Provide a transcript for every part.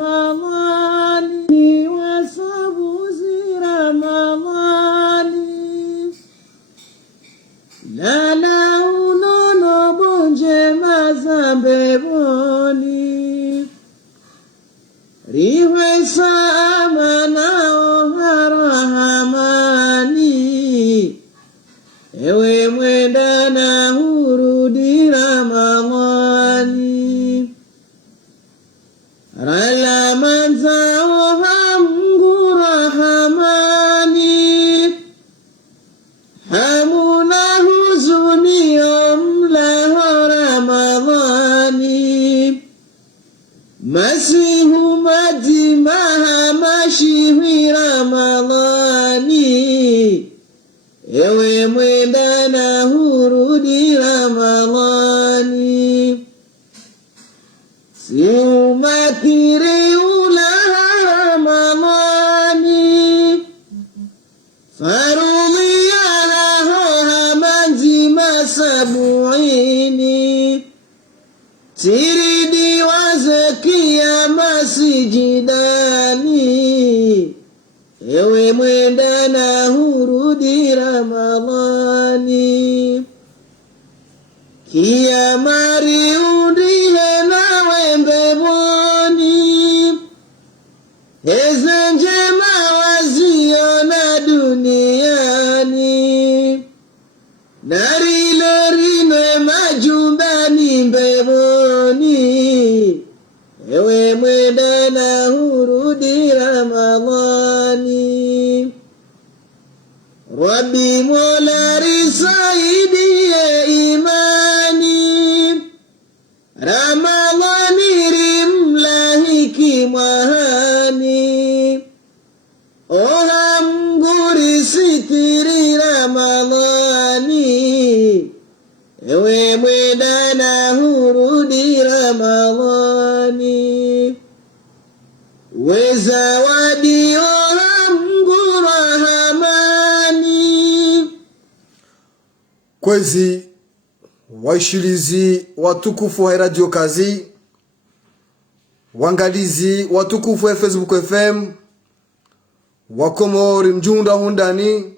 Ramadhani wasabuzi Ramadhani lala unono bonje mazambe boni riwe saamana oharahamani ewe mwenda na hurudi Ramadhani rala manzao hamgu rahamani hamuna huzuni omlaho Ramadhani masihu majimaha mashihi Ramadhani ewe mwenda na hurudi Ramadhani siumakiri ulaha Ramadhani farumiyanaho hamanzima sabuini tiridi wazakia masijidani ewe mwenda na hurudi Ramadhani kiamari undihe na wembe boni ezenjema waziona duniani narile rime majumbani mbeboni ewe mwenda na hurudi Ramadhani Rabbi Mola risaidie imani Ramadhani rimlahiki mwahani oha mguri sitiri Ramadhani ewe mwenda na hurudi Ramadhani wezawadi oha mgu rahamani. Kwezi waishilizi watukufu wa Radio Kazi, wangalizi watukufu wa Facebook FM, wakomori mjunda hundani,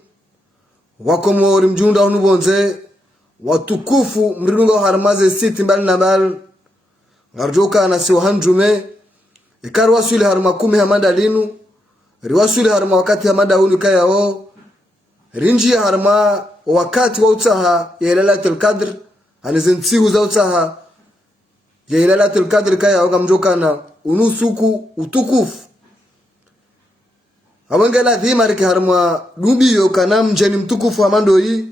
wakomori mjunda hunubonze, watukufu mridunga harmaze siti mbali na mbali, ngarjoka na siwa hanjume, ikaru wasuli harma kumi hamanda linu, riwasuli harma wakati hamanda hunu kaya o, rinji harma wakati wa utaha ya ilalatul qadr, anizintihu za utaha ya ilalatul qadr kaya o gamjoka na unusuku utukufu. Awangela dhima riki harma dubiyo kana mjeni mtukufu hamando hii,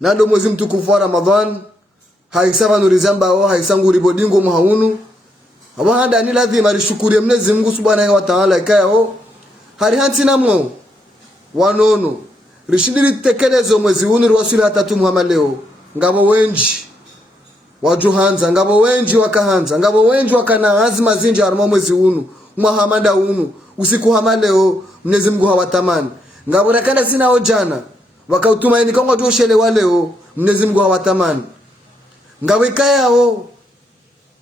nado mwezi mtukufu wa Ramadhan, haisava nurizamba o, haisangu ribodingo muhaunu. Awahanda ni lazima rishukuri Mwenyezi Mungu Subhanahu wa Ta'ala kaya o, harihanti namwo wanono rishidiri tekelezo mwezi hunu riwasuli hatatu Muhammad leo. Ngabo wenji wajuhanza, ngabo wenji wakahanza, ngabo wenji wakana azma zinji harma mwezi hunu Muhammad hunu usiku hama leo Mwenyezi Mungu hawatamani. Ngabo nakana sina ojana wakautumaini kwa joshele waleo Mwenyezi Mungu hawatamani. Ngabo ikaya o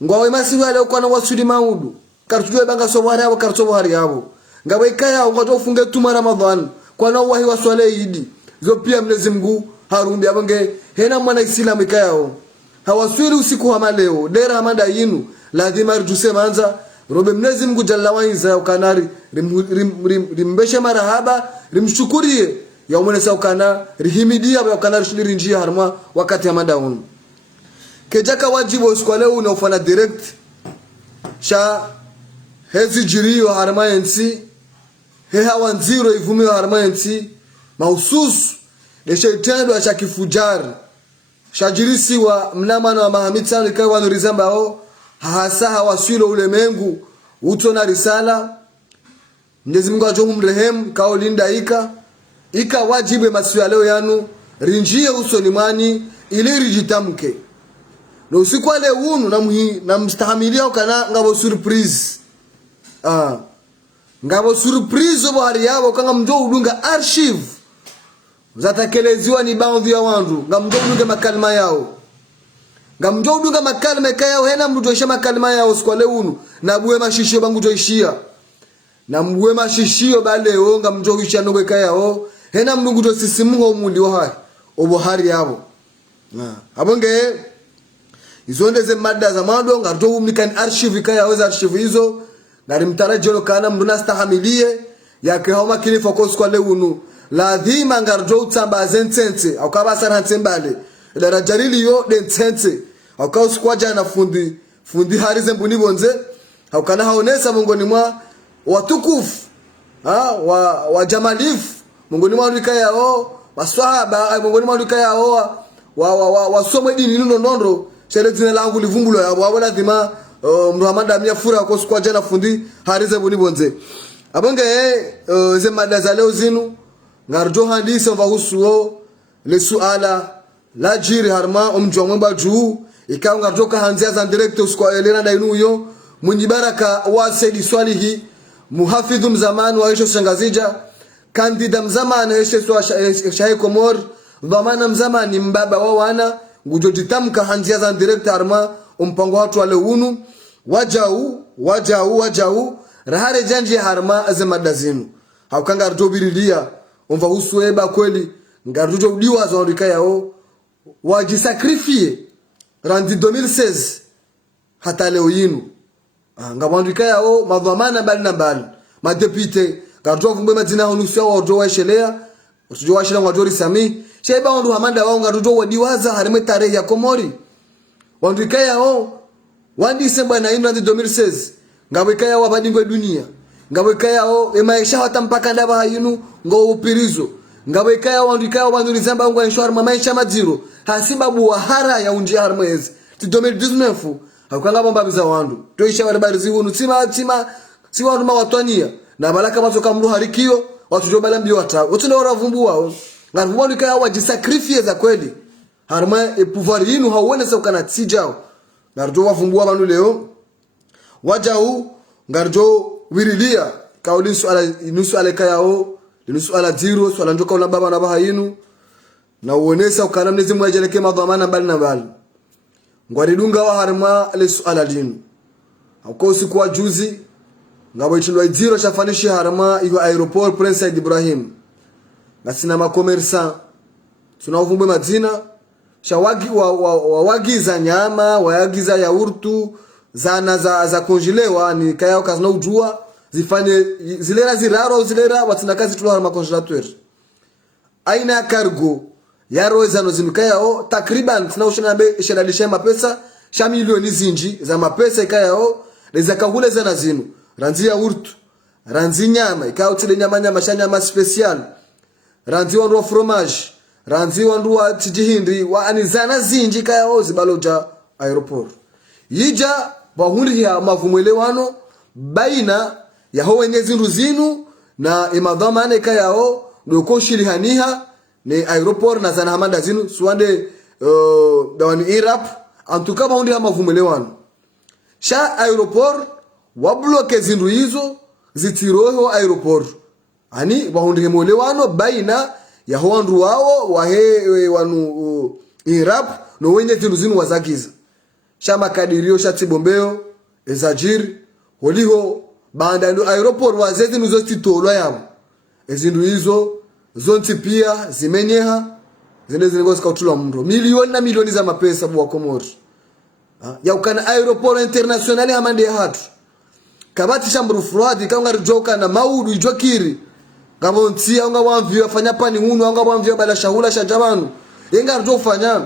ngwawe masihu leo kwa na wasuli maudu kartujwe banga sobwari abo kartobwari abo ngabo ikaya o ngoto funge tuma Ramadhan kwa na wahi waswale idi zo pia Mwenyezi Mungu harumbi abange hena mwana Islamu ikaya o hawasuli usiku hama leo dera hamanda yinu lazima rujuse manza robe Mwenyezi Mungu jalla wa inza ukanari rimbeshe marahaba rimshukurie ya umene ukana rihimidia ya ukana rishindiri njia harma wakati hamanda hunu kejaka wajibu usiku leo unaofana direct sha hezi jiriyo harma yensi heha wanziro ivumiyo harma yensi mahususu deshe itendo ya shakifujari shajirisi wa mnamano wa mahamitano ikawa wanurizamba o hasaha wasilo ulemengu utona risala Mwenyezi Mungu ajomu mrehemu kao linda ika wajibu masiwa leo yanu rinjie uso ni mwani ili rijitamke na usiku wale unu na mstahamilia ukana ngabo surprise ngabo surprise obo hari yabo kanga mjo udunga archive zatakeleziwa ni baadhi ya wandu nga mjo udunga makalima yao ngamjo udunga makalima kaya hena mndu toisha makalima ya oskwale unu na buwe mashishio bangu toishia na mbuwe mashishio bale o ngamjo wisha nobe kaya o hena mndu to sisimuho mundi wa hai obohari yabo abonge izonde ze mada za mado ngarjo umnikani archive kaya weza archive hizo ngari mtarajelo kana mndu nastahamilie yake homa kili focus kwa leunu lazima ngarjo utamba zentense au kabasa rantembale darajarili yo dentense au kauskwaja na fundi harize mbuni bonze au kana haonesa mongoni mwa watukufu wa jamalif mongoni mwa ndika yao waswahaba mongoni mwa ndika yao wasomwe dini nuno nondo shere zina langu livumbulo yabo abo lazima Muhammad amia fura kwa skwaja na fundi harize mbuni bonze abonge ze mada za leo zinu ngarjo handisa vahusuo le suala la jiri harma umjwa mwemba juu ikawa ngarjo kahanzia za director kwa elena dainuyo mwenye baraka wa Saidi Swalihi muhafidhu mzamani wa Isho Shangazija kandida mzamani Isho Shahi Komor dhamana mzamani mbaba wa wana ngujojitamka hanzia za director harma umpango watu wale unu wajau rahare janji harma ze madazinu haukanga arjo birilia umva usueba kweli ngarujo udiwa za ndika yao wajisakrifie randi 2016 hata leo yinu ngabandika yao madhamana bali na bali madepite ngarujo vumbe madina honusia wa ojo washelea usijo washelea ngajori sami sheba wandu hamanda wao ngarujo wadiwaza harime tarehe ya Komori wandika yao December 9 randi 2016 ngabweka yao abadingwe dunia ngabweka yao emaisha hata mpaka ndaba hayinu ngo upirizo ngabweka yao ndika yao banduri zamba ngo inshwar maisha maziro hasibabu wahara ya unji harmezi ti 2019 hakanga bomba biza wandu toisha barabara zihunu tima si wandu mawatwania na balaka mazoka mru harikio watu jo balambi wata wote ndio waravumbua ngavumbua ndika yao wajisacrifice za kweli harma e pouvoir yinu hauone sasa kana tijao ngarjo wavumbua bandu leo wajau ngarjo wirilia kauli swala nusu alekayao nusu ala zero swala ndoka una baba na bahayinu na uonesa ukana mnezi mwajeleke madhamana mbali na mbali ngwaridunga wa harma le swala linu uko siku wa juzi ngabo itindwa zero chafanishi harma iyo aeroport Prince Said Ibrahim ngasina makomersa tunaovumbe madina shawagi wagiza nyama wayagiza yaurtu zana za konjilewa ni kayao kazina ujua zifanye zilera ziraro zilera watinakazi tulo ma congelateur aina cargo ya rozano zimkayao takriban tunaoshana be shadalisha mapesa sha milioni zinji za mapesa ikayao leza kahule zana zinu ranzi ya urtu ranzi nyama ikao tile nyama shanyama special ranzi wa fromage ranzi wandu wa tijihindi wa anizana zinji kayao zibaloja aeroport yija bahundi ya mavumwelewano baina ya ho wenye zindu zinu na imadhamane kayao ndoko shilihaniha ni aeroport na zana hamanda zinu suande dawani Iraq antuka bahundi ya mavumwelewano sha aeroport wabloke zindu hizo zitiroho aeroport ani bahundi ya mwelewano baina ya ho wandu wao wahe wanu Iraq no wenye zindu zinu wazagiza shama kadirio shati bombeo ezajiri holiho banda ndo aeroport wazezi nuzo titolwa yabo ezindu hizo zonti pia zimenyeha zile ngozi kautula mndo milioni na milioni za mapesa bwa Komori ya ukana aeroport internationali hamande hatu kabati shambru fraude kanga rijoka na maudu ijokiri ngabontia nga wamvio afanya pani hunu nga wamvio bala shahula shajabanu yenga rijo fanya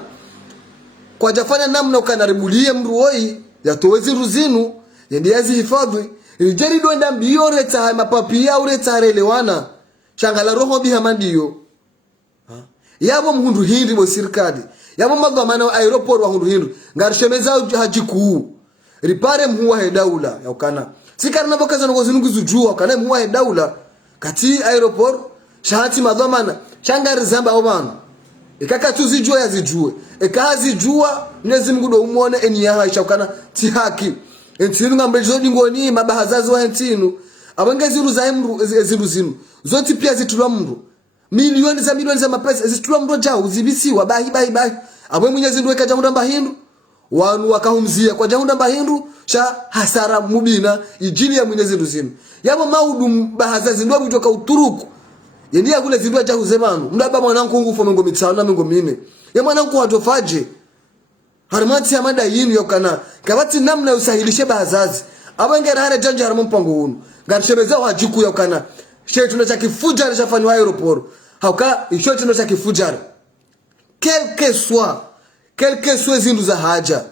kwa jafanya namna ukanaribulie mruoi ya towezi ruzinu yendi yazi hifadhi ilijeri doenda mbio reta hai mapapi ya ureta harelewana shangala roho biha mandiyo yabo mhundu hindi bo sirikadi yabo madhamana aeroport wa hundu hindu ngarishemeza hajiku ripare mhuwa hedaula ya ukana sikari nabo kaza ngo zinungu zujua kana mhuwa hedaula kati aeroport shahati madhamana shangari zamba obana ikaka tuzijua yazijue ekazijua Mwenyezi Mungu ndo umuone eni ya haisha ukana ti haki entinu ngambejo dingoni mabahazazi wa entinu abanga ziru za emru ziru zinu zoti pia zitulwa mru milioni za mapesa zitulwa mru jao zibisiwa bahi abwe Mwenyezi Mungu ekaja mramba hindu wanu wakahumzia kwa jahunda bahindu sha hasara mubina ijili ya Mwenyezi Mungu yabo maudu bahazazi ndo kutoka uturuku yendia kule zindua cha kuzemanu mdaba mwanangu ngufo mengo mitano na mengo mine ya mwanangu watofaje harimati ya mada yinu yokana kabati namna usahilishe bahazazi abangera hare janja harimo mpango unu ngarishebeza wajiku yokana shetu ndo cha kifujari chafanywa aeroport hauka ishotu ndo cha kifujari quelque soit zindu za haja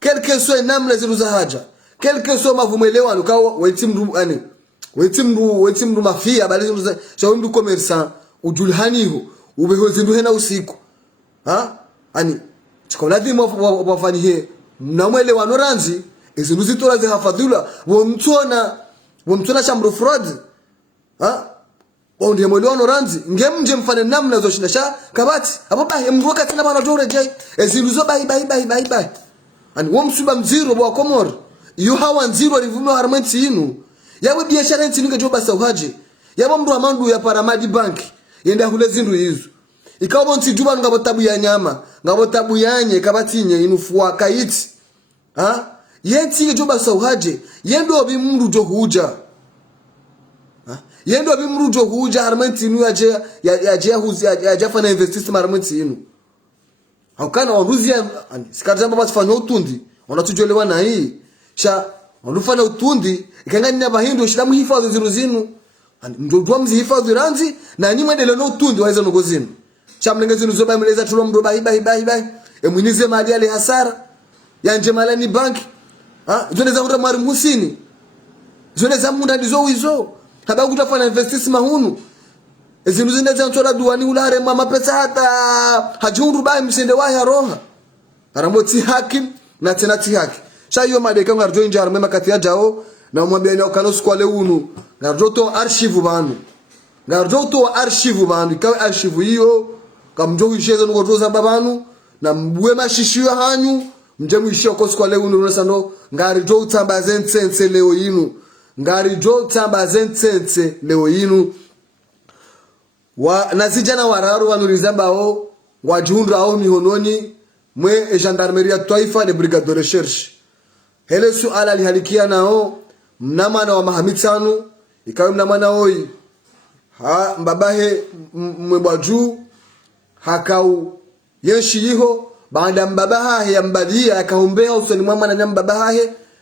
quelque soit namna zindu za haja quelque soit mavumelewa ukawa wetimru mafia bali zindu za shawimdu commerçant ujulhaniho ubeho zindu hena usiku ani chikoladhi wafanyie mnamwelewano ranzi izindu zitora zihafadhula womtona shamro fraud ndiye mwelewano ranzi ngemje mfane namna zoshinda sha kabati hapo bahi mruka tena bana dore jai ezindu zo bahi ani womsuba mziro bwa komor yu hawa nziro livume harmanti inu yawe biashara ntini ngejo basa uhaje yabo mru amandu ya Paramadi Bank yenda hule zindu hizo ikawa nti juba ngabo tabu ya nyama ngabo tabu yanye kabatinye inufuwa kaiti yenti ngejo basa uhaje yendo obi mru jo huja yendo obi mru jo huja harmanti inu ya fana investisi harmanti inu haukana wanruzia sikatamba basifanya utundi wanatujolewa na hii sha wanufanya utundi ikangani na bahindu shidamu hifadhi ziru zinu mdodwa mzi hifadhi ranzi na nyuma ndele no utundi waiza nugo zinu sha mlenge zinu zoba mleza tulo mdo bahi emwinize mali yale hasara yanje malani banki zone za huta mwari musini zone za munda ndizo wizo haba kutafanya investisi mahunu zinu zinde za ntola duwani ulare mama pesa hata hajundu bae msende wahi haroha haramoti hakim na tena ti haki sha hiyo madeka ngarjo inja harmema kati ya jao na mwambia ni okanosu kwa leunu ngarjo to archive banu ikawe archive hiyo kamjo isheze nugotoza babanu na mbwe mashishio hanyu mje mwishio kosu kwa leunu nesando ngarjo utambaze nsense leo yinu nazijana wararu wanurizambao wajundra au mihononi mwe gendarmerie taifa de brigade de recherche hele suala lihalikia nao mnamana wa mahamitanu ikawe mnamana oi mbabahe mwebaju hakau yenshi yiho baada mbabaha ya mbadia akaombea usoni mama na mbabaha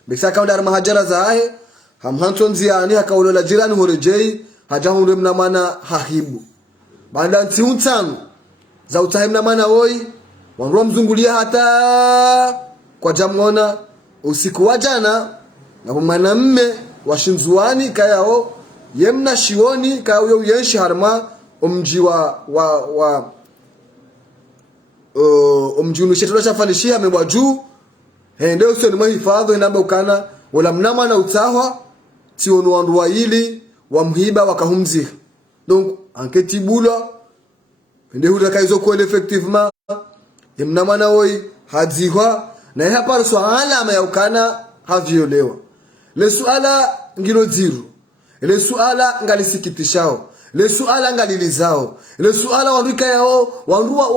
bisa kaunda mahajara za ahe hamhantonzi ani hakaulola jirani horejei hajahunde mnamana hahibu baada ntiuntanu za utahimna mana oi wanruwa mzungulia hata kwa jamona usiku wajana na mwanamme washinzuani kayao yemna shioni kayao yu yenshi harma umji umji unushetula shafanishia mewaju hende usoni mahifadho inamba ukana wala mnama na utahwa tionu wanruwa hili wa mhiba wakahumzi donc anketi bula nde hutaka hizo kweli effectivement yemnamana oi hadzihwa na hapa swala ama yaukana haviolewa le suala ngilo ziru le suala ngalisikitishao le suala ngalilizao le suala wanduka yao wanduwa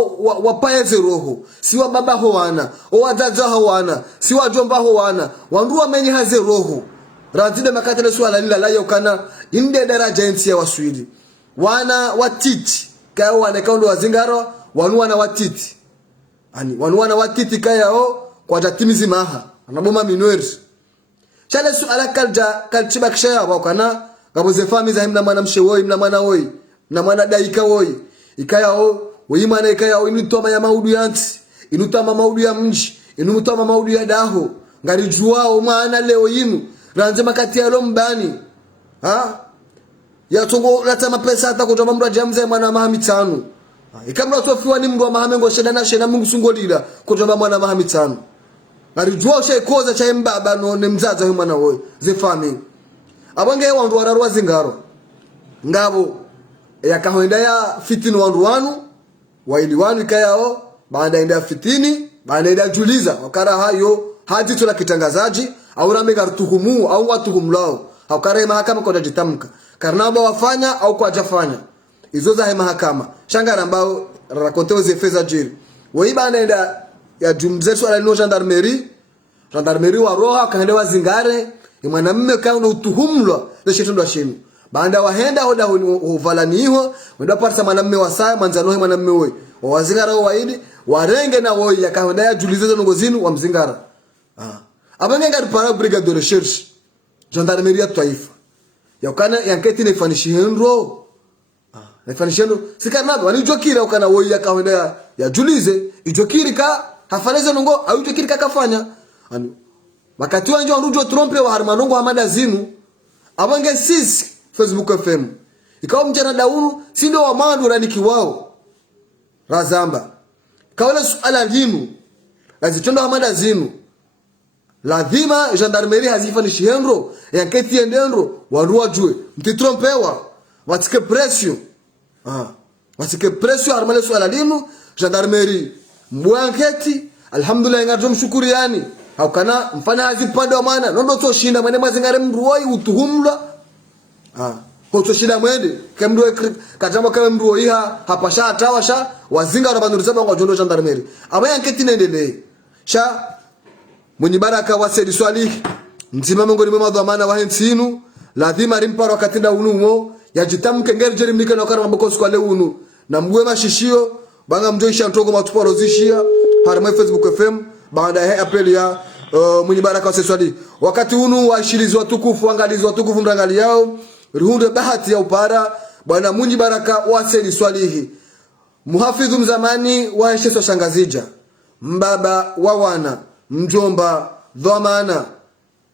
wapaeze roho siwa baba ho wana o wazazi ho wana siwa jomba ho wana wanduwa menye haze roho razide makata le suala lila la yaukana inde daraja ensi ya waswidi wana watiti kaya wana kaundo wazingaro wanuwa na watiti wanuwa na watiti kaya kwa jatimizi maha anaboma minweri chale suala kalchiba kishaya wakana gaboze fami za himna mana mshewoi mna mana oi mna mana daika oi ikaya weimana ikaya inutoma ya maudu yanti inutama maudu ya mji inutama maudu ya daho ngari juwao maana leo yinu ranze makati ya lombani ya tongo latama pesa hata kutoba mru jamze mwana mahamitanu ikamra tofiwa ni mru wa mahamengo sheda mungu sungolila kutoba mwana mahamitanu ngarijua koza cha mbaba no ne mzaza huyu mwana woy ze family abange wandu wararwa zingaro ngabo yakahoenda ya fitini wandu wanu waili wanu ikayao baada enda fitini baada enda juliza wakara hayo haji tula kitangazaji au ramega tuhumu au watuhumlao au kare mahakama kwa jitamka karnaba wafanya au kwa jafanya hizo za mahakama shangara ambao rakontewe ze feza jiri woi baada enda ya jumze swala lino gendarmerie wa roha kaende wazingare mwanamume kaunda utuhumlwa le shetendo shenu baada wahenda hoda uvalaniho wenda parsa mwanamume wasaa manzano mwanamume wewe wazingara waidi warenge na woi yakaenda ya julize ngozinu wa mzingara abanga ngari para brigade de recherche gendarmerie ya taifa yakana yanketi ne fanishihenro nefanyishendo sikanaba wanijokira ukana woi yakaenda ya julize ijokiri ka hafaneze nongo au ijokiri ka kafanya ani makati wanje warujo trompe wa harmanongo hamada zinu abange sisi Facebook FM ikawa mjana daunu sindo wa mandu raniki wao razamba kawala suala linu lazitondo hamada zinu lazima gendarmerie hazifanishi henro yanketi endendro waruwa jue mtitrompewa watike pression watike pression harmale suala linu gendarmerie mwanketi alhamdulillah ngato mshukuri yani haukana mfana hazipande wa maana nondo to shinda mwende mazingare mruoi utuhumla kwa to shinda mwende kemdo katama kama mruoi hapasha atawasha wazinga rabanduza bangwa jondo gendarmerie aba yanketi nendele sha mwenye baraka wasedi swali mzima mongoni mwa dhamana wa hensinu lazima rimparo akatinda unumo yajitamke ngerjeri mnika na kara maboko kwa le unu na mgwe mashishio banga mjoisha ntogo matuparo zishia harama Facebook FM baada ya apeli ya mwenye baraka wasedi wakati unu washirizi watukufu angalizi watukufu mrangali yao ruhunde bahati ya upara bwana mwenye baraka wasedi swalihi muhafidhu mzamani wa hesheso shangazija mbaba wa wana mjomba dhamana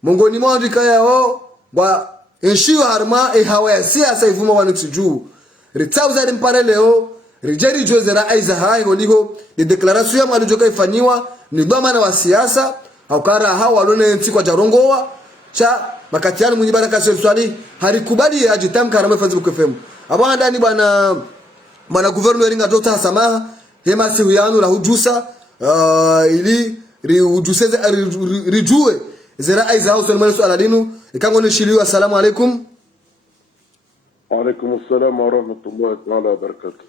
mongoni mwa ndika yao wa enshiwa harma hawa ya siasa ivuma wanitsiju ritauza rimpare leo rijeri jozera aiza hai ngoligo de declaration ya mwalijo kaifanywa ni dhamana wa siasa haukara hawa walone nti kwa jarongoa cha makatiano mwenye baraka swali harikubali ajitamka harama Facebook FM abana ndani bwana gouverneur ngadota samaha hema siuyanu la hujusa ili rijuseze rijue zera aiza au swali swala linu ikango ni shiliwa assalamu alaikum wa alaikum assalam wa rahmatullahi ta'ala wa barakatuh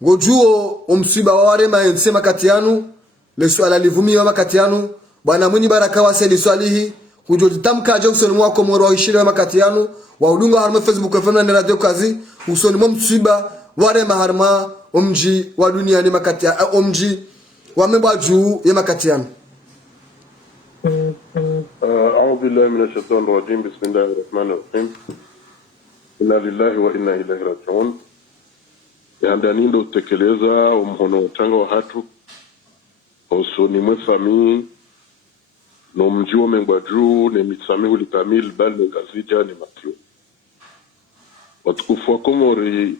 gojuo umsiba ware maensema katianu le swala livumia makatianu bwana mwenye baraka waseli swalihi kujotamka Jackson mwako moro wa ishira makatianu wa udunga harma Facebook FM na radio kazi usoni mwa msiba ware maharma omji wa dunia ni makatia omji wamebwa juu ya makatianu أعوذ بالله من الشيطان الرجيم بسم الله الرحمن الرحيم إنا لله وإنا إليه راجعون yandani ndo tekeleza umhono utanga wa hatu usoni mwefami no mjiwo mengwaju ne mitsami ulikamil bali ngazija ni matio watukufu wa Komori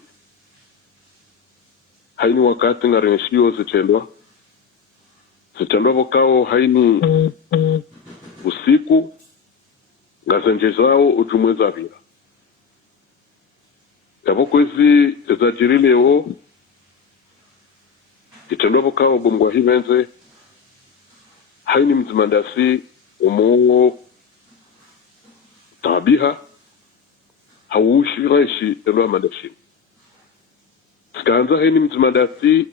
haini wakati ngarenshio zitendwa vokao haini usiku ngazenje zao ujumweza vila yavoko hizi ezajiri leo itendo vokao bomgwa hivenze haini mzimandasi umo tabiha haushi raishi elwa mandashi skanza haini mzimandasi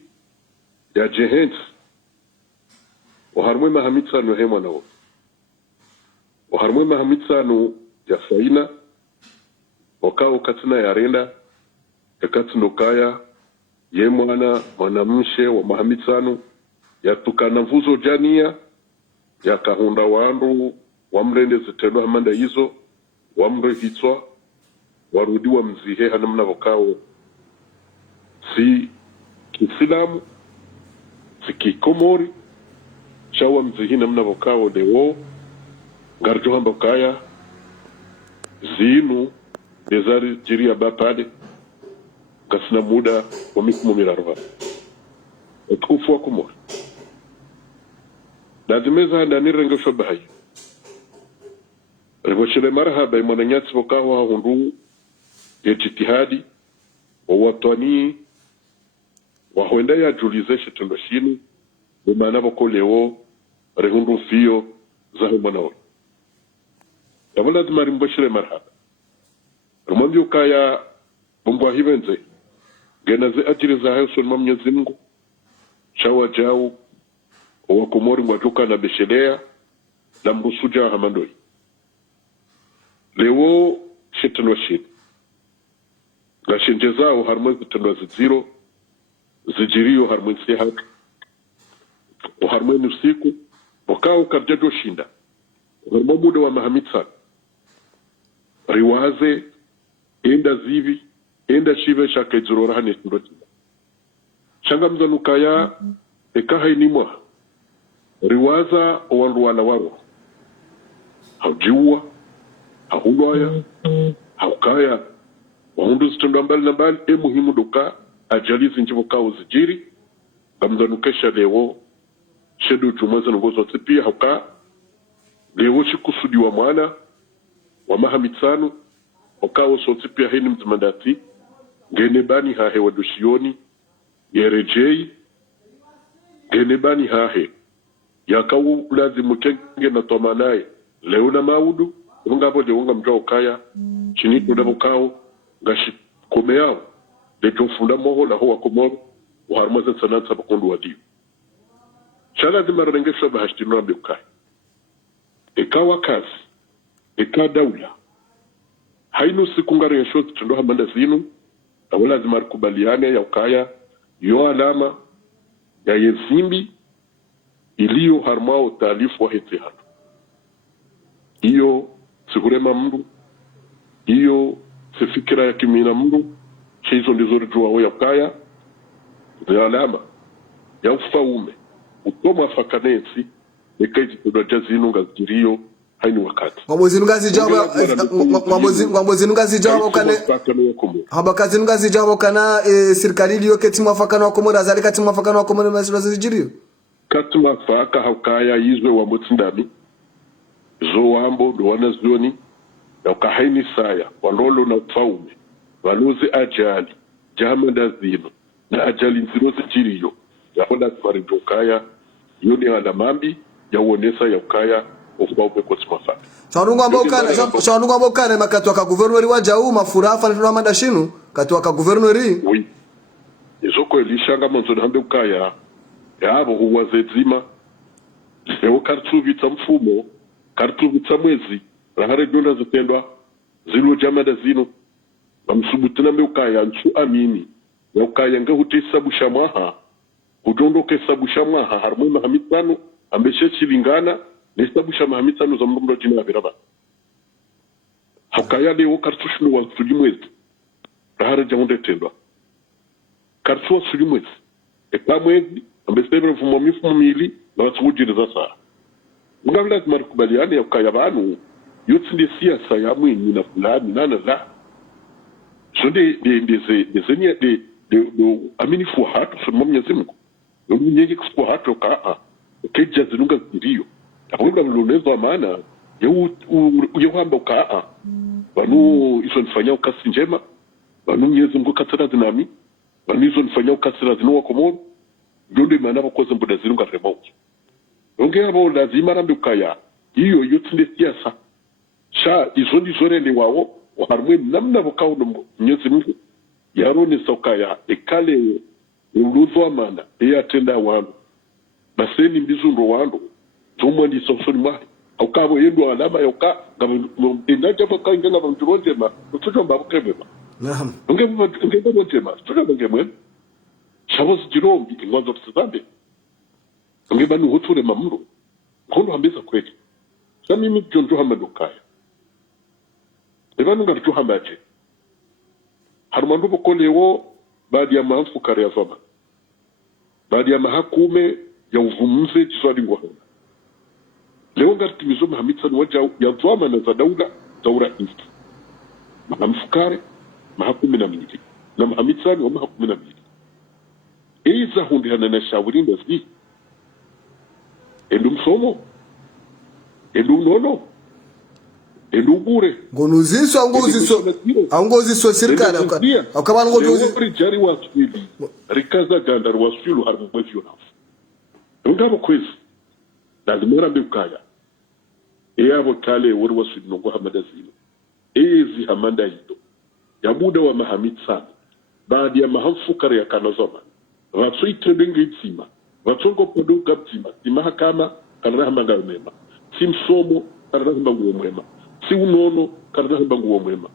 ya jehens waharmwe mahamitsano hemwa nao waharmwe mahamitsano ya faina wakao katina ya renda ya katino kaya ye mwanamshe wa mahamitsano ya tukana mvuzo jania ya kahunda wandu wamrende zitendo hamanda hizo wamre hitswa warudiwa mzihe hanamna wakao si kisilamu si kikomori shawa mzihi namna wakao dewo garjo hamba kaya zinu dezari jiria bapade kasina muda wa mikumu mirarwa utukufu wa Komori lazimeza handani rengo shabahayi rivoshele marhaba imonanyatsi wakawa hundu ya jitihadi wa watani wa huenda ya julize shitundo shini bumana wako leo rehundu fiyo zahu manawe tabula zimari mboshele marhaba rumambi ukaya bumbwa hivenze genaze ajiri za hayo sonma Mwenyezi Mungu shawa jau wa Komori mwajuka na beshelea na mrusuja hamandoi leo shetano shit na shenje zao harmoni tendo ziro zijirio harmoni sihat o harmoni usiku wakao karjajo shinda harmoni muda wa mahamitsa riwaze enda zivi enda shive shaka izurora hane tindoti shanga mzanukaya ekaha inimwa riwaza owanruwana waro haujiwa hahulwaya haukaya wahundu zitendo mbali na mbali muhimu duka ajalizi njivo kao zijiri gamzanukesha lewo shedu jumaza nungozo pia hauka lewo shikusudi wa mwana wa mahamitsanu wakao soti pia heni mzimandati genebani hahe wadushioni yerejei genebani hahe yakau lazimu kenge na tomanae leo na maudu unga bode unga mjao kaya chini tudabo kao gashi komeyao lejo funda moho la hoa Komoro uharmaza sanatsa bakondu wadiyo shala zimarengesho bahashtinuna biukai ikawa kazi ika daula hainu sikungari ya shoti tundo hamanda zinu na wala zimarikubaliane ya ukaya yo alama ya yezimbi iliyo harmao taalifu wa heti hatu iyo sigurema mdu iyo sifikira ya kimina mdu hizo ndizo rituwa ho ya ukaya ya alama ya ufaume utoma fakanesi nikaiti tudoja zinu ngazirio hainu wakati Ngwabozi nungazi jawaba ukane habakazi nungazi jawaba ukana sirikali iliyo keti mwafakano wa Komoro azali kati mwafakano wa Komoro masilo zijirio kati mwafaka haukaya izwe wa mutindani zo wambo do wana zioni na ukahaini saya walolo na ufaume waluzi ajali jamanda zino na ajali nzino zijirio ya hola kwarijo ukaya yoni alamambi ya uonesa ya ukaya ufaume kwa simafaka Shawanunga mbokane makatu waka guvernori wa jau mafurafa na tunaamanda shinu katu waka guvernori oui izoko elishanga manzo nambe ukaya yabo huwa zezima leo kartuvitsa mfumo kartuvitsa mwezi rahare donda zitendwa zilo jamada zino bamsubutina mbe ukaya nchu amini ya ukaya nga hutesa bushamwaha kudondoke sabushamwaha harmoni mahamitsano ambeshe chilingana nesabusha mahamitsano za mrundo jina ya viraba haukaya leo kartushinu wa sulimwezi rahare jamunde tendwa kartuwa sulimwezi epa mwezi ambesebe mfumo mifumo mili na watsuhujiriza saa ngavila zimarikubaliane ya ukaya banu yotsinde siasa ya mwenye na fulani nana la sonde dezenye de aminifu hatu sunmo mnyezi mungu yonu nyenge kusipo hatu kaa keja zinunga ziriyo akwenda mlunezo wa maana yewamba kaa banu iso nifanya ukasi njema banu mnyezi mungu kasira zinami banu iso nifanya ukasira zinu wa Komoro yonde manaba koze mbuda zinunga remote yonge yabo lazima rambi ukaya iyo yotsinde siasa sha iso ndizorele wawo waharmwe namna bukao no mnyezi mungu yarone sokaya ekale uluzo amana eyatenda wandu baseni mbizundo wandu tumwa ndi sosoni mwahi aukabo yendo alama yoka ngabo inaja baka ngena bamturonjema tucho mbabukebema naam ngebe ntema tucho ngemwe shabo jirombi ngwanzo tsidambe ngeba ni hoture mamuro kono hambeza kweli sasa mimi jonjo hamadokaya ebanu ngaricho hambaje harumandu bokolewo baadi ya mahafukare ya zoma baadi ya mahakume ya uvumze jiswadi ngwahona leo ngartimizo mahamitsani waja ya zoma na za daula za uraisi mahamfukare mahakume na mili na mahamitsani wa mahakume na mili eiza hundi hanana shawirinda zi endu msomo endu nono endugure ngonuziso aungoziso serikali akabana ngojuzi rijari waswili rikaza gandar waswilu harbu mwezio nafu ngabo kwezi lazimera mbukaya eyabo kale wori waswili nongo hamada zino ezi hamanda hito yabuda wa mahamitsa baadi ya mahamfukare ya kanazoma ratso itrebenga itsima watsongo poduka mtima si mahakama kana hamba mema si msomo kana hamba nguo mwema si unono kana hamba nguo mwema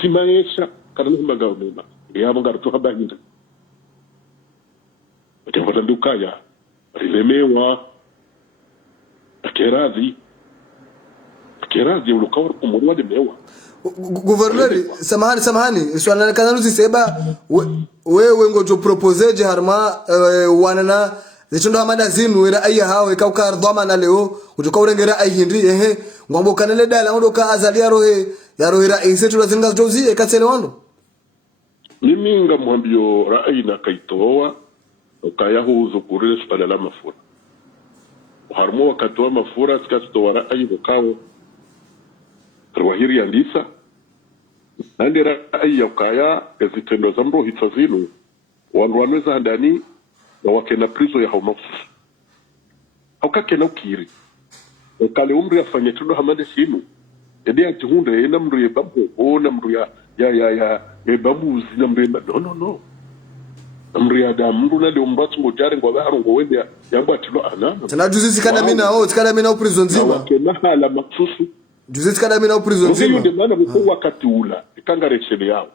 si maisha kana hamba mema yabo ngaruto hamba hinda Wakati ndukaya rilemewa akerazi ulikawa kumurwa lemewa Gouverneur samahani swala kana seba wewe ngoto proposeje harma wanana zechondo hamada zinu era aya hawe kauka ardhama na leo utoka urengera ayindi ngombo kanele dala ngodoka azalia rohe ya rohe rais yetu lazinga zozie katsele wando mimi ngamwambio rai na kaitoa ukayahuzo kurele spada la mafura harmo wakatoa mafura sikatoa rai ukao Rwahiri andisa nandi rai ya ukaya ezitendo za mro hitazinu wanweza handani na wakena prizo ya haumafusu haukakena ukiri ukale umri afanye tundo hamade sinu edi atihunde ena mru yebabu ona mru ya yebabu zina mru yebabu no mru ya da mru na leo mbatu ngojare ngwa haru ngowende yangu atilo anama tana juzi sikana mina prison nzima wakena hala maksusu juzi sikana mina prison nzima ndio maana mko wakati ula ikanga rechele yao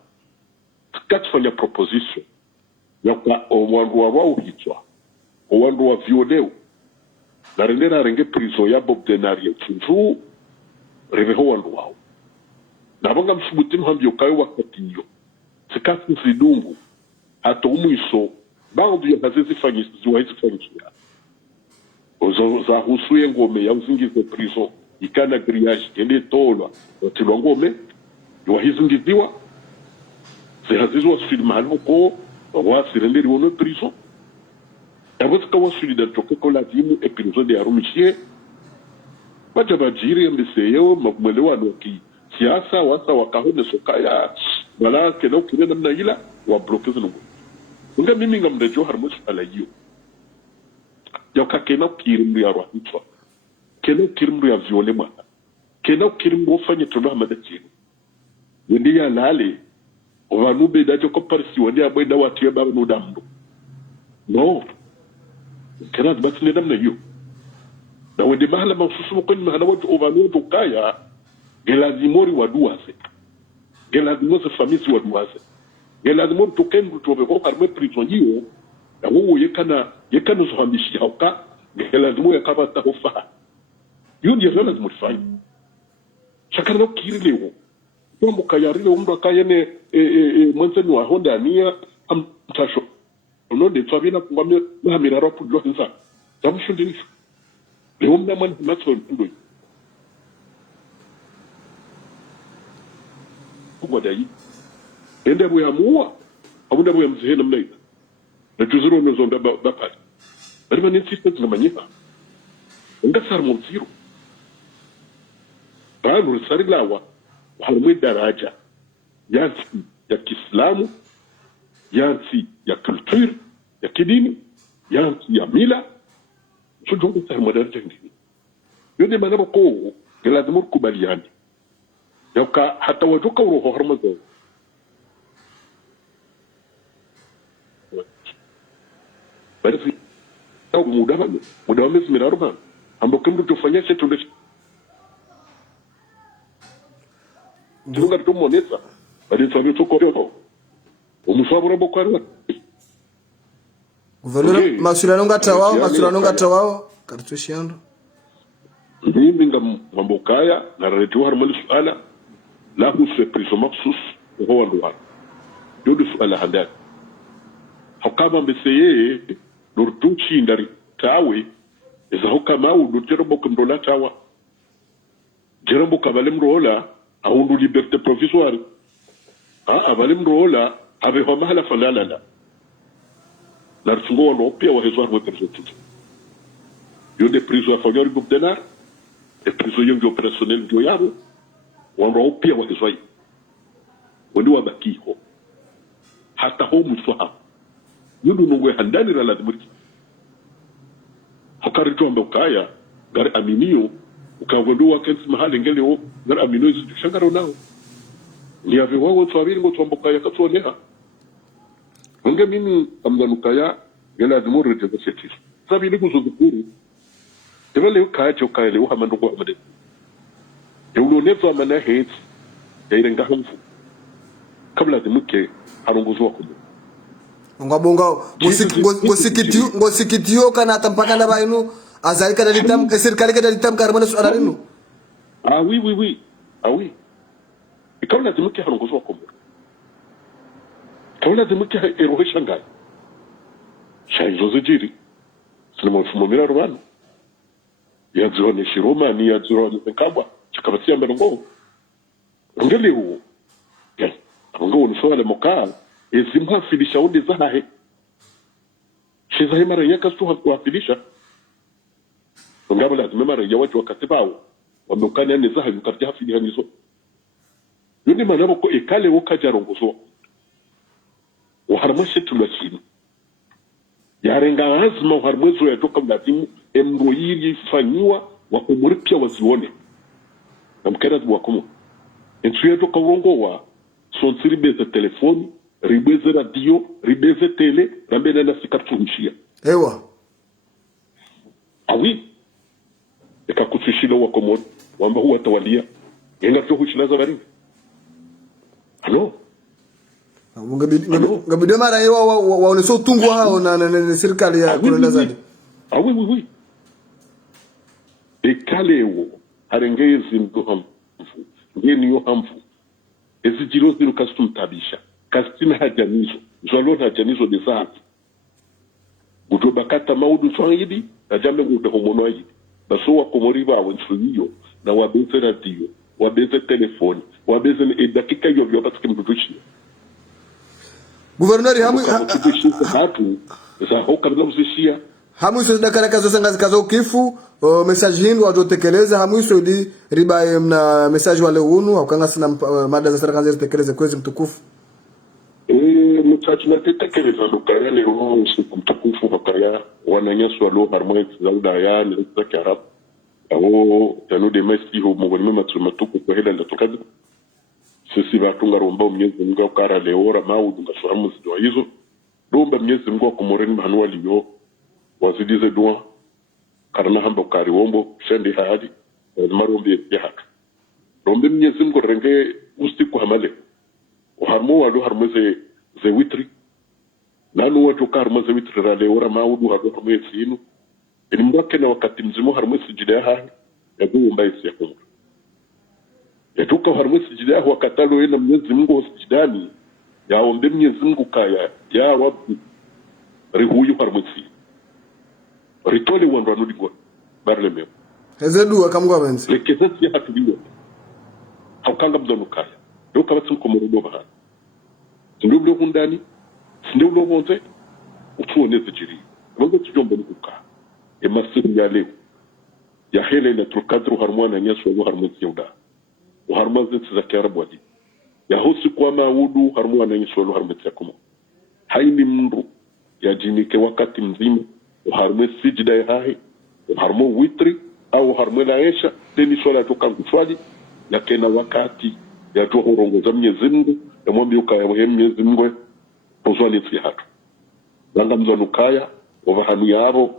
tukatufanya proposition ya kwa owandu wa uhitwa owandu wa violeo na rendera renge prison ya Bob Denario tunzu reveho wandu wao na banga msubutimu hambyo kayo wakati hiyo sikati zidungu hato umwiso baadhi ya hazizi fanyisi ya za husuye ngome ya uzingize prison ikana grillage kende tolwa watilwa ngome yuwahizingiziwa zihazizwa film haluko wasirenderi wono prison yabosika wasuli da tokeko la dimu e prison de arumishie bajabajiri mbeseyo makumwelewano ki siasa wasa wakahone sokaya wala kena ukire namna ila wa blockers nungu nga mimi ngamrejo harmus ala hiyo yakakena ukirimru ya rohitwa kena ukirimru ya viole mwana kena ukirimru ofanye tono hamada chini wendi ya lale Ovanube dajo komparisi wande abwenda watiye baba nudamdo. No. Kana basi ne namna hiyo. Na wende mahala masusumu kwenye mahala watu ovanube ukaya gelazimori waduase. Gelazimori famisi waduase. Gelazimori tokendu tobe kwa karme prisonnier na wewe yekana zuhambishi hauka gelazimori yakaba tahofa. Yudi lazima tufanye. Shakana no kirilewo. Yombo kayarile umro akayene mwanzani wa Honda ania amtasho ononde tsabina kumamye mahamira rapu johanza tamushudinisho leo mna mwana matso ndo kubwa dai ende buya muwa abunda buya mzihena mnaida na tuzuru nezonda bapali bari mani insistence na manyiha ngasar mumziro balo sarilawa halmwe daraja yansi ya Kiislamu yansi ya culture ya kidini yansi ya mila shujongo sa madaraja ngini yone manabo ko lazima kubaliani yaka hata wajuka roho harmazo basi au muda mizmiraruba ambo kimdu tufanya chetu ndio Tunga tumonesa bali sabi tukoro umusabura bokwarwa Gouverneur masulano ngata wao kartushiando mimi ngambokaya na rejo harmali suala la huswe prison maksus ho wanduwa yodu suala hadat hakama mbeseye nurtuchi ndari tawe eza hokama udu jerobo kumdola tawa jerobo kabalem rola aundu liberté provisoire abalim rola abe ho mahala falala la rfungo no pia wa hezwa wa personnel yo de prison a faveur du denar e prison yo opérationnel do yaro wando pia wa hezwa wandi wa bakiho hata ho muswa yudu nungwe handani la dimurki hakari tomba ukaya gari aminio ukagundua kensi mahali ngeleo ngara amino shangaro nao ni ave wao twabiri ngo twamboka yakatolea nge mimi amdanukaya ngela dimuru de setis sabili kuzukuru tevele ukaje ukaele uhamando kwa amade uloneva mana hate yairenga humfu kabla zimuke harongozwa kumu ngabonga ngosikitio kana tampaka na bainu azalika dalitam serikali ka dalitam karmana suararinu oui kabla zimuke harongozwa kumu kabla zimuke erohe shangai shaizo zijiri sinema mfumo mira rubano yazirone shiroma ni yazirone nkabwa chikabatia mbelongo ngeli huo ngo ni swala mokaa ezimha filisha undi zahe shizahe mara yaka stu hakuafilisha ngaba lazima mara ya watu wakatibao wamekanya ni zahe mkartia hafili hizo yoni manabo ko ekale wokajarongozo uharmashe tulachini yarenga azma uharmwezo ya toka mlazimu emroyiri fanyiwa wakumuripia wazione na mkera wakumu entu ya toka urongowa sonsi ribeze telefoni ribeze radio ribeze tele rambena na sikatuhishia ewa awi eka kutushila wakomo wamba huwa tawalia yenga tuhushila za garibi halo ngabide mara yewa waoneso tungwa hao na serikali ya kulenda zadi oui ekalewo harengezi mdoham ngeni yo hamfu ezijiro ziru kastum tabisha kastina hajanizo zalona hajanizo desati gudo bakata maudu twangidi ajambe gudo homono yi baso wa komoriba wensuyo na wabeze radio wabeze telefoni wabeze dakika yo vyo batike mdudushi Gouverneur hatu za hoka bila mzishia hamu iso dakara kazo sangazi kazo kifu message hindu wajotekeleza hamu iso di riba na message wale unu wakanga sina mada za serikali zitekeleze kwezi mtukufu mtachi na tekeleza lukaya leo mtukufu wakaya wananyasu walo harmonize zauda ya ni za kiarab awo tanu de mesi ho mugoni matuku kwa hela ndatokaza sisi batunga romba Mwenyezi Mungu ukara leora maudu ngashuramu zidwa hizo romba Mwenyezi Mungu akumoreni manuali yo wazidize dua karana hamba ukari wombo shendi haadi marombi ya hatu rombe Mwenyezi Mungu renge usiku hamale uharmo wadu harmeze ze witri nanu watu karmo ze witri ra leora maudu hadu harmeze inu ini mwake na wakati mzimu harmeze jidea haadi ya guumba isi ya kumra yatuka harmesi jida kwa katalo ina Mwenyezi Mungu usijidani ya ombe Mwenyezi Mungu kaya ya wabu rihuyu harmesi ritole wandu anudigwa barle meo hezedu akamgwa benzi lekezesi ya hatubiyo haukanga mdonu kaya doka watu komorudo bahani sindu mdo hundani sindu mdo mwonze utuoneze jiri wangu tujombe nukuka emasiru ya leo ya hele ina tulkadru harmwana nyasu wa harmesi ya uda uharmaze tzakiara bwadi ya hosi kwa maudu harmu ananyishwa harmeti yakuma haini mndu ya jinike wakati mzima uharme sijida ya hahi uharmu witri au uharmu laesha teni swala toka kufwaji ya kena wakati ya tuwa urongoza Mwenyezi Mungu ya mwambi ukaya Mwenyezi Mungu pozwali tsi hatu zanga mzanukaya wavahani yaro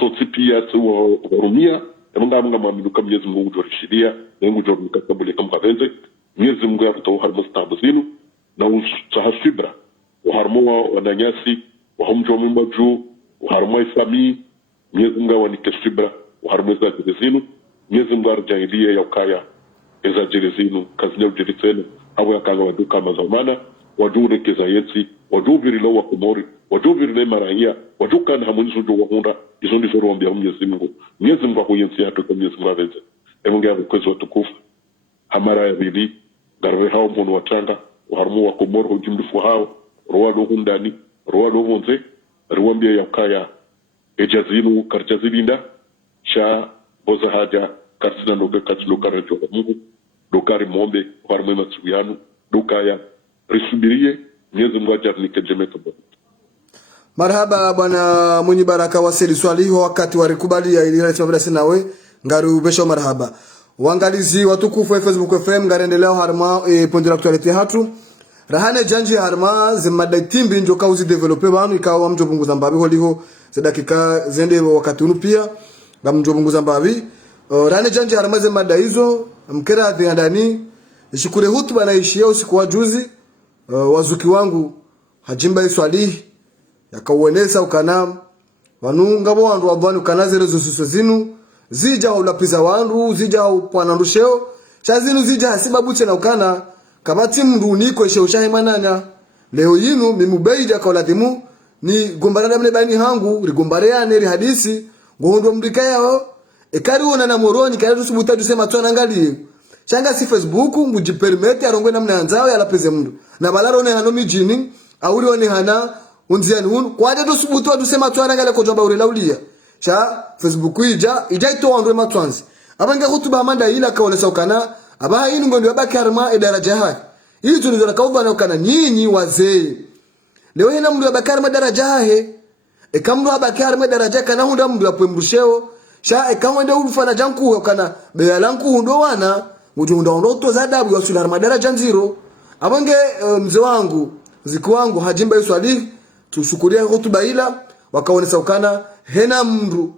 sotsi pia tuwa warumia Munga mwaminuka Mwenyezi Mungu jorishidia Mungu joruka kabule kama kavenze Mwenyezi Mungu yatoa harmo stabuzinu na usahasibra uharmo wananyasi wahumjo mimaju uharmo isami Mwenyezi Mungu wanikesibra uharmo za zinu Mwenyezi Mungu arjaidia ya ukaya eza jerezinu kazine ujeritene hawa yakanga waduka mazamana wajure kezayeti wajubiri lo wakumori wajubiri le marahia wajuka na hamunizo jo wahunda izo ndizo rombia Mwenyezi Mungu Mwenyezi Mungu akuyensi hatu kwa Mwenyezi Mungu aveze emungia mkwezi watukufu hamara ya bidi garwe hao mwono watanga uharmu wakumori hujimdufu hao roa lo hundani roa lo honze ruambia ya ukaya ejazinu karjazilinda sha boza haja karsina nobe katsilo karajo Mungu dokari mombe uharmu matsuyanu dokaya risubirie Mwenyezi Mungu ajarnike jemeka bwana. Marhaba bwana mwenye baraka wasili swali wakati warikubali ya ili ratiba bila sinawe ngari ubesho marhaba. Wangalizi watukufu wa Facebook FM ngarendeleo harma pondi l'actualité hatu. Rahane janji harma zimada timbi njoka uzi developer banu ikawa mjopunguza mbabi holiho za dakika zende wakati unu pia ngamjobunguza mbavi rane janje haramaze mada hizo mkera adhiandani shukure hutuba na ishia usiku wa juzi wazuki wangu hajimba iswali yakauenesa ukanam wanunga bo wandu wabwani ukanaze rezo suso zinu zija ulapiza wandu zija upwanandusheo chazinu zija hasibabuche na ukana kama timu ndu niko ishe ushahimananya leo yinu mimubeija kauladhimu ni gombarana mne bani hangu rigombareane ri hadisi ngondo mdika yao ekari wona na moroni kari subuta dusema twana ngali changa si Facebook ngujipermete arongwe na mnanzao yala peze mndu na balaro ne hano mijini auri one hana unziani hunu kwaje dusubuta dusema twana ngali ko jomba urela ulia cha Facebook ija ito andwe matwanzi abanga hutuba amanda ila kaonesa ukana aba hinu ngondo bakarma edaraja hai hii tunizona kauba na ukana nyinyi wazee leo hina mndu bakarma daraja hai ekamru abakarma daraja kana hunda mndu apwembusheo sha ekamwende ufana janku kana beyalanku ndo wana ujunda ndo za adabu ya sular madaraja nziro abange mzee wangu ziku wangu hajimba iswali tushukuria hutuba ila wakaonesa ukana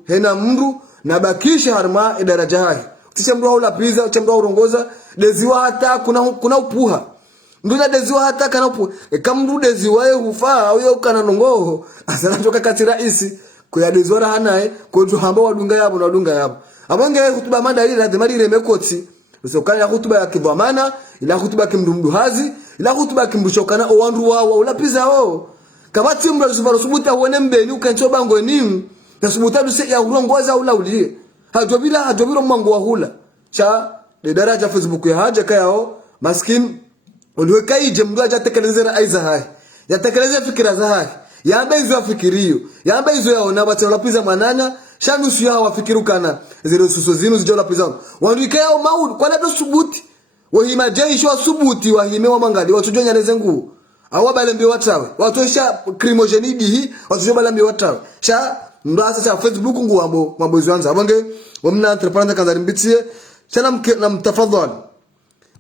hena mndu na bakisha harma daraja hai tisha mndu haula pizza tisha urongoza deziwa hata kuna upuha nduna deziwa hata kana upuha ekamru deziwa ye ufa au ye kana nongoho asana toka kati raisi kwa deziwa hanae ko hamba wadunga yabo na wadunga yabo abange hutuba manda ile lazima ile mekoti usokana hutuba ya kibwamana ila hutuba kimdumduhazi ila hutuba kimbushokana owandu wao ula pizza wao kabati mndu subuta uone mbeni ukanchoba ngoni na subuta duse ya urongoza ula ulie hajobira mwangu wa hula cha de daraja Facebook ya haja kayao maskin uliweka ije mndu ajatekelezera aiza hai yatekeleze fikira za hai yamba hizo afikirio yamba hizo yaona batala piza manana shanusu yao wafikiru kana zero suso zinu zijola piza wanduikao maud kwa nado subuti wahima jeisho wa subuti wahime wa mangali watujonya nezengu awa balembe watawe watosha crimogenidi hii watujonya balembe watawe cha mbasa cha Facebook nguambo mabozi wanza abange wamna entrepreneur kanzari mbitie chana na mtafadhali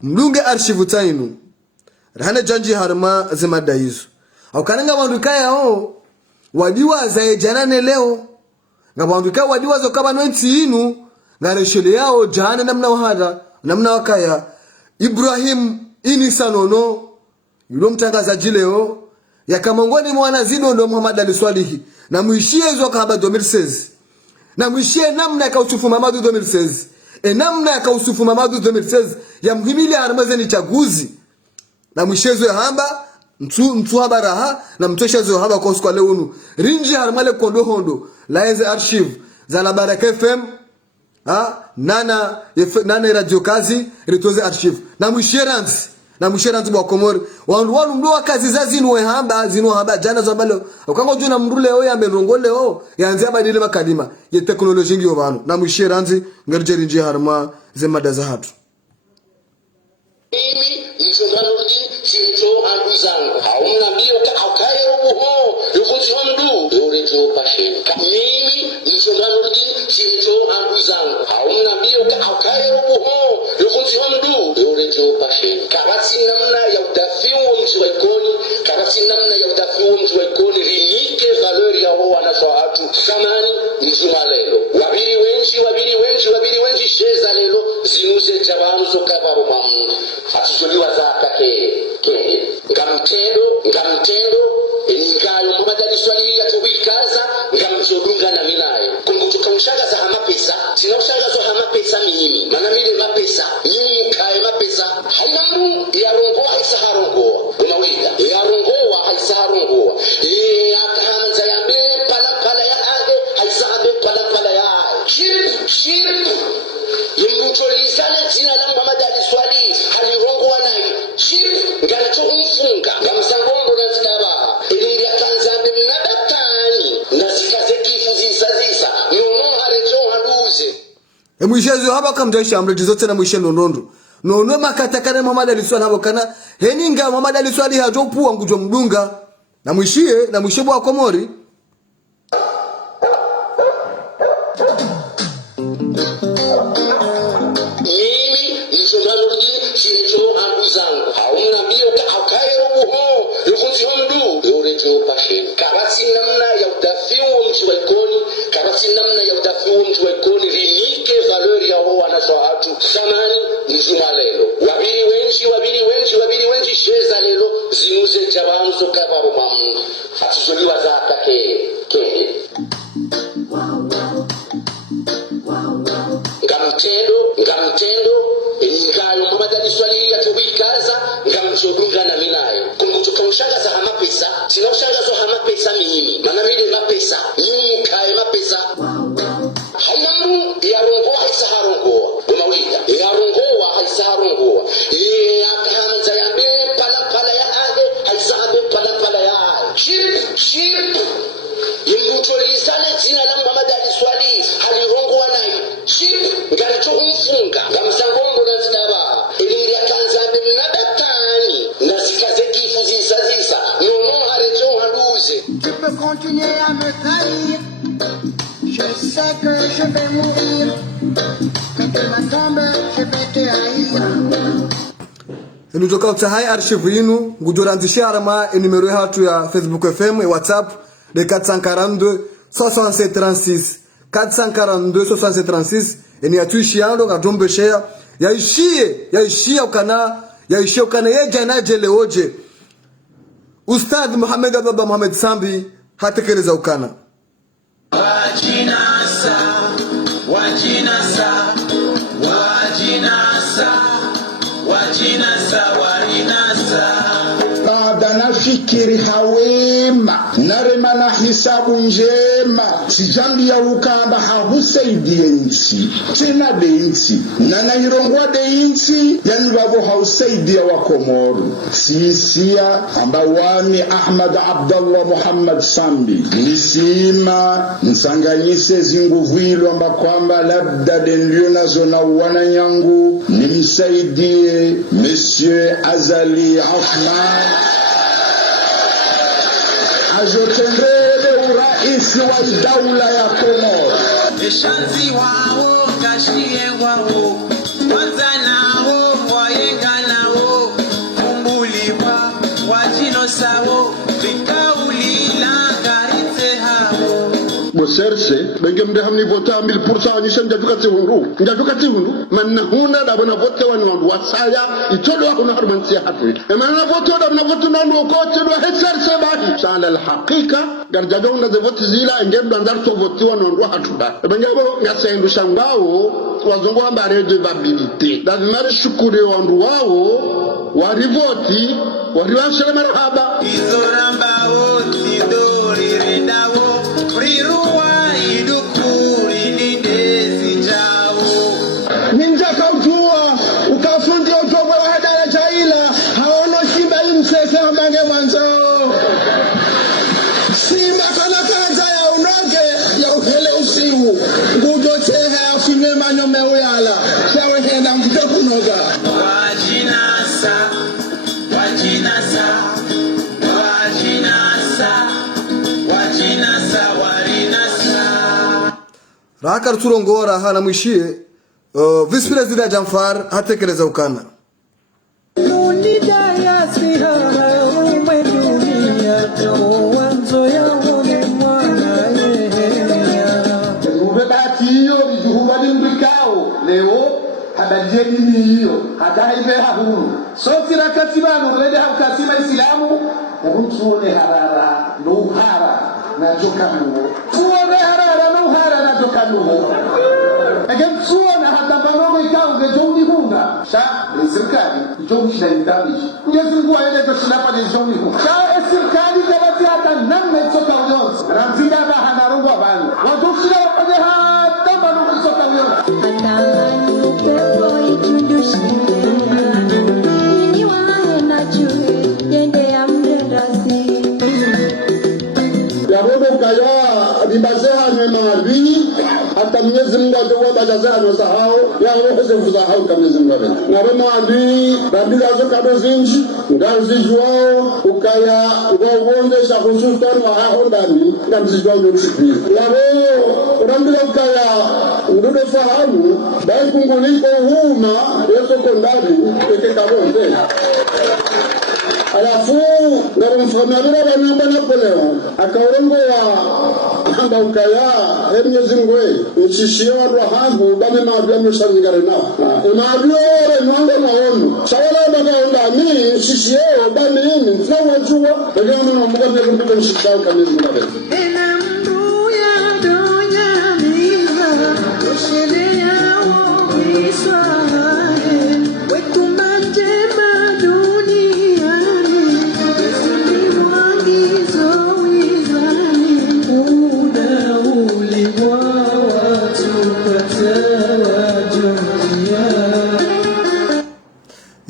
mlunge archive tainu rahane janji harma zemada hizo au kananga wanduikaya wadiwa za janane leo ngabandika wadiwa zo kaba nwensi inu ngareshele yao jana namna wahada namna wakaya Ibrahim inisanono yulo mtangazaji leo ya kamongoni mwana zido ndo Muhammad Ali Swalihi na muishie zo kaba 2016 na muishie namna ya kausufu Mamadu 2016 namna ya kausufu Mamadu 2016 ya mhimili armazeni chaguzi na muishie zo hamba mtu habaraha na mtosha zo haba kwa siku leo unu rinji harmale kondo hondo laeze archive za la Baraka FM nana radio kazi ritoze archive na musheranzi bwa Komori wandu mdo kazi za zinu hamba jana za balo ukango juna mrule ya menongole yanzia badile makadima ye teknolojia ngiyo bano na musheranzi ngarjeri nje harma zemada za hatu mimi nishondanuji chicho andu zangu hauna mbio akaye uho yukuzi homdu dore to pashe mimi nishondanuji chicho andu zangu hauna mbio akaye uho yukuzi homdu dore to pashe kabati namna ya udafiwa mtu wa ikoni kabati namna ya udafiwa mtu wa ikoni rinike valeri ya ho wanaswahatu samani mzuma lelo wabiri wenji sheza lelo zinuze jabanu sokabaro mamu atujoliwa za kake kenge ngamtendo enikayo mbadali swali ya kubikaza ngamjodunga na minayo kumbuka ushaga za hamapesa sinaushaga za hamapesa minimi maana mile mapesa nyinyi kai mapesa haina mdu ya rongo haisa harongo unawida ya rongo haisa harongo akaanza ya mbe pala ya ade haisa ade pala ya shirku yemutolizana jina la Muhammad Ali Swali halirongo wanayi shirku nganacho umfunga ngamsangongo na zitaba elimbi akanza mbe nadatani na zikaze kifu zisa nono harejo haluze emwishezo haba kamjaisha amreji zote na mwishe nondondo nono makatakana Muhammad Ali Swali habo kana heninga Muhammad Ali Swali hajopuwa ngujo mdunga na mwishe bwa Komori hauna mbio akaye uho yukuzi homdu dore to pashe kabati namna ya udafiwa mtu wa ya baro mwa Mungu atijoliwa za atake kende ngamtendo ngayo Muhammad swali atubikaza ngamchodunga na minayo kungutuka ushangaza hama pesa sina ushangazo hama pesa mimi maana mimi mapesa mimi kae mapesa hanamu yarongoa isaharongoa unawida yarongoa isaharongoa akaanza yambe pala ya ade aisabe pala ya ship yimutolizana jina la Muhammad swali halirongoa nayo ship ngalicho umfunga ngamsangombo na zidaba ili yakanza benadakani na zikaze kifu zisa nono harecho haduze. Tu peux continuer à me trahir, je sais que je vais mourir, mais de ma tombe je vais te haïr. Nutoka utahai archive yinu ngujoranzishia arama enumero hatu ya Facebook FM WhatsApp de 442 67 36 442 67 36 eni atuishiando katombe share yaishia ukana yeja na jele oje Ustadh Muhammad Baba Muhammad Sambi hatekeleza ukana fikiri hawema narema na hisabu njema sijambi ya ukamba hausaidie nchi tena de nchi na nairongwa de nchi yani babo hausaidia wa Komoru sisia ambawani Ahmad Abdallah Muhammad Sambi nisima nsanganyise zinguvuilo amba kwamba labda dendio nazo na wananyangu nimsaidie Monsieur Azali Othman ajotembele uraisi wa daula ya Komoro. Eshanzi wao kashie wao wazanao wayenganao kumbuliwa wajino sawo vikaulila karite hao Boserse bengemde hamni vota 1000% ni shanja dukati hundu manna huna da bana vote wanu wasaya itodo hakuna harmantia hatu manna vote da bana vote nando kote do heserse bahi sala alhaqiqa garjaga una de vote zila ngemdo ndar to vote wanu hatu da bengabo ngasendu shangao wazongo amba reje babilite da mari shukuri wandu wao warivoti wariwashele marhaba izoramba oti dori rendawo riruwa idukuri nidezi jao ninja kaujua ukafundi otobo wa hadara jaila haono simba imsese hamange mwanzo simba kana ya unoge ya uhele usiu ngujo tehe ya fime manyo meuyala shawe henda mkito kunoga Rakar turongora hana mwishie Vice President Jamfar hatekeleza ukana leo habajeni hiyo hata ibe huru sote rakatibano rede hakatiba islamu rutuone harara nuhara na jokanu tuone harara nuhara na jokanu again tuone hata banogo ikao ngejoni hunga sha serikali joni shindani Mungu aende kushilapa ni joni hunga sha serikali kabati hata namna itoka ujonzi ramzida na hanarungwa bani wadoshira wapade hata banogo itoka ujonzi Bibazeha ni maadui hata Mwenyezi Mungu atakuwa bajaza na sahau ya roho zetu za hau kama Mwenyezi Mungu. Na roho maadui babila zoka zinji ngazi wao ukaya ugonde hususan wa hao ndani na mzijwa uliosipi. Ya roho urambila ukaya ndio fahamu bali kunguliko huma yeso kondani peke kabonde. Alafu na mfamabira banamba na koleo akaorongo wa hamba ukaya Mwenyezi Mungu nchishie watu hangu bame maabia mshangare na maabia ore mwanga maono sawala baba onda ni nchishie bame ni tsawa juwa ndio mwana mungu amekupa mshikao kanisa mbele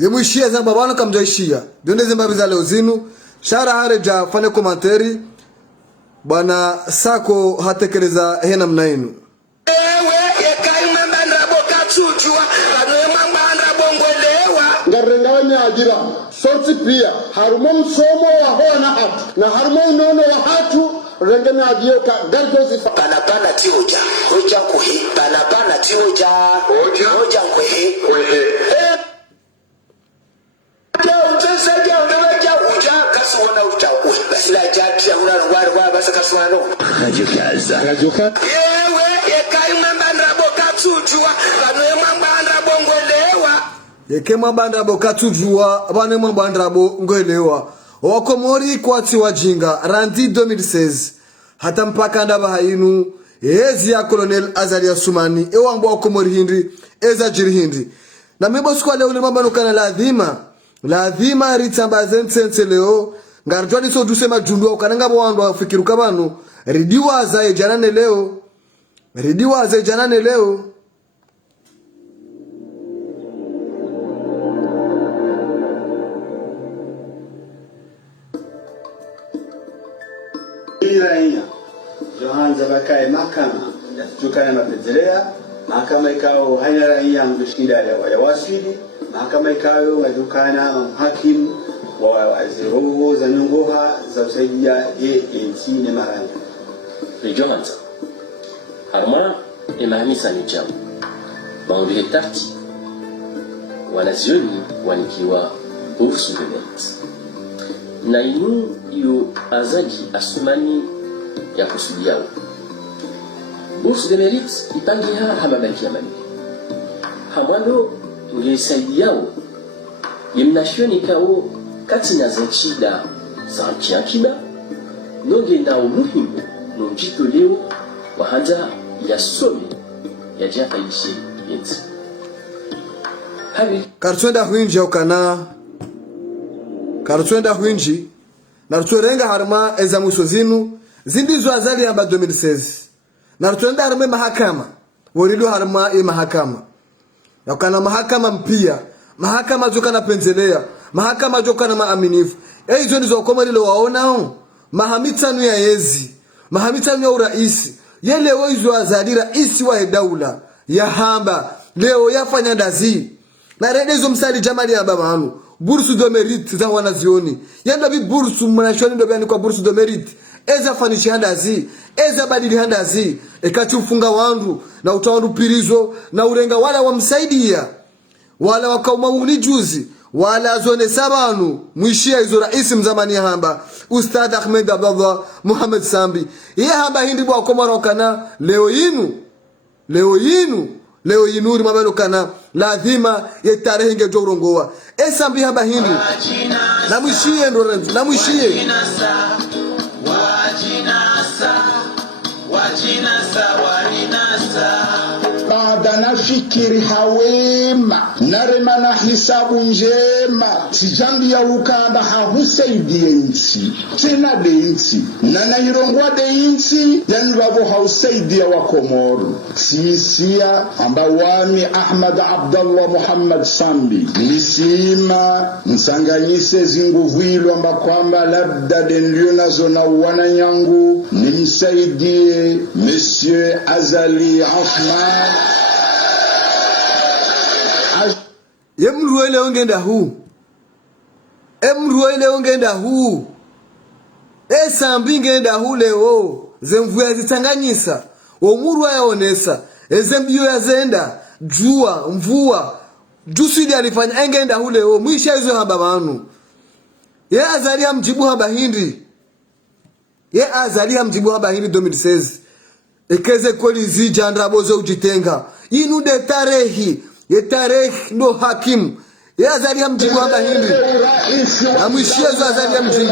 Yemuishia za babano kamjaishia donde zembabi za leo zinu shara hareja fane komanteri bwana sako hatekeleza hena mnainu ewe yekai mambandra boka chuchua anwe mambandra bongolewa ngarengawe ni ajira sorti pia harumo msomo wa hona hatu na harumo inono wa hatu renge ni ajio ka gardozi panapana tiuja hoja kuhi panapana tiuja hoja kuhi Yeke mambandra boka tujua bane mambandra bo ngoelewa wakomori kwati wajinga randi 2016 hata mpaka ndaba hainu ezi ya Colonel Azalia Sumani ewambo wakomori hindi eza jiri hindi na mebo sikuwa leo limambano kana ladhima ritambaze nsense leo ngarjwa niso dusema jundu wa ukananga mwandu wa fikiru kabanu ridiwa za janane leo raia Johanza bakae mahakama tukana mapendelea mahakama ikao haina raia mshikida ya wasili mahakama ikao ngadukana hakimu wa ziroho za nyongoha za usaidia nchi ni maranya ni Johanza harma imahimisa ni jamu maudhi tati wanazioni wanikiwa bourse de mérite na inu iyo Azali Asumani ya kusudiao bourse de mérite ipangiha hamabaki amani hamwalo ngesaidiao yemnashoni kao katina zinchida za nchiakiba nongenda umuhimu nonjito leo wahanza yasome yajapa ishi yeti habi kartwenda huinji ukana kartwenda huinji na ruturenga harma eza mwisho zinu zindizo Azali amba 2016 na rutuenda harma mahakama woridu harma mahakama na ukana mahakama mpia mahakama jokana penzelea mahakama jokana maaminifu hizo ndizo koma lilo waonao mahamitanu ya yezi mahamitanu ya uraisi yele hizo Azali raisi wa daula ya hamba leo yafanya ndazi na redezo msali jamali ya babanu bourse de mérite za wanazioni yanda bi bourse mnashoni ndo bani kwa bourse de mérite eza fanishi handazi eza badili handazi ekati ufunga wandu na utawandu pirizo na urenga wala wamsaidia wala wakauma juzi wala zone sabanu mwishia hizo rais mzamani hamba Ustadh Ahmed Abdallah Muhammad Sambi ye hamba hindi bwa komaro kana leo yinu rimabano kana lazima ye tarehe nge jorongoa esambi hamba hindi na mwishie baada nafikiri hawema narema na hisabu njema sijambi ya ukanda hahusaidie nchi tena de nchi na nairongwa de nchi yani babo hausaidia wa Komoro sisia amba wami Ahmad Abdallah Muhammad Sambi nisima nsanganyise zinguvuilo amba kwamba labda dendio nazo na wananyangu nimsaidie Monsieur Azali Osman Emruele ongenda hu Esambi ngenda hu leo zemvuya zitanganyisa omuru yaonesa ezembio yazenda jua mvua jusidi alifanya engenda hu leo mwisha hizo hamba manu ye Azali amjibu hamba hindi ye azali hamjibu haba hili 2016 ekeze kweli zija ndabozo ujitenga inu de tarehi ye tarehi ndo hakimu ye azali hamjibu haba hili amwishezo azali hamjibu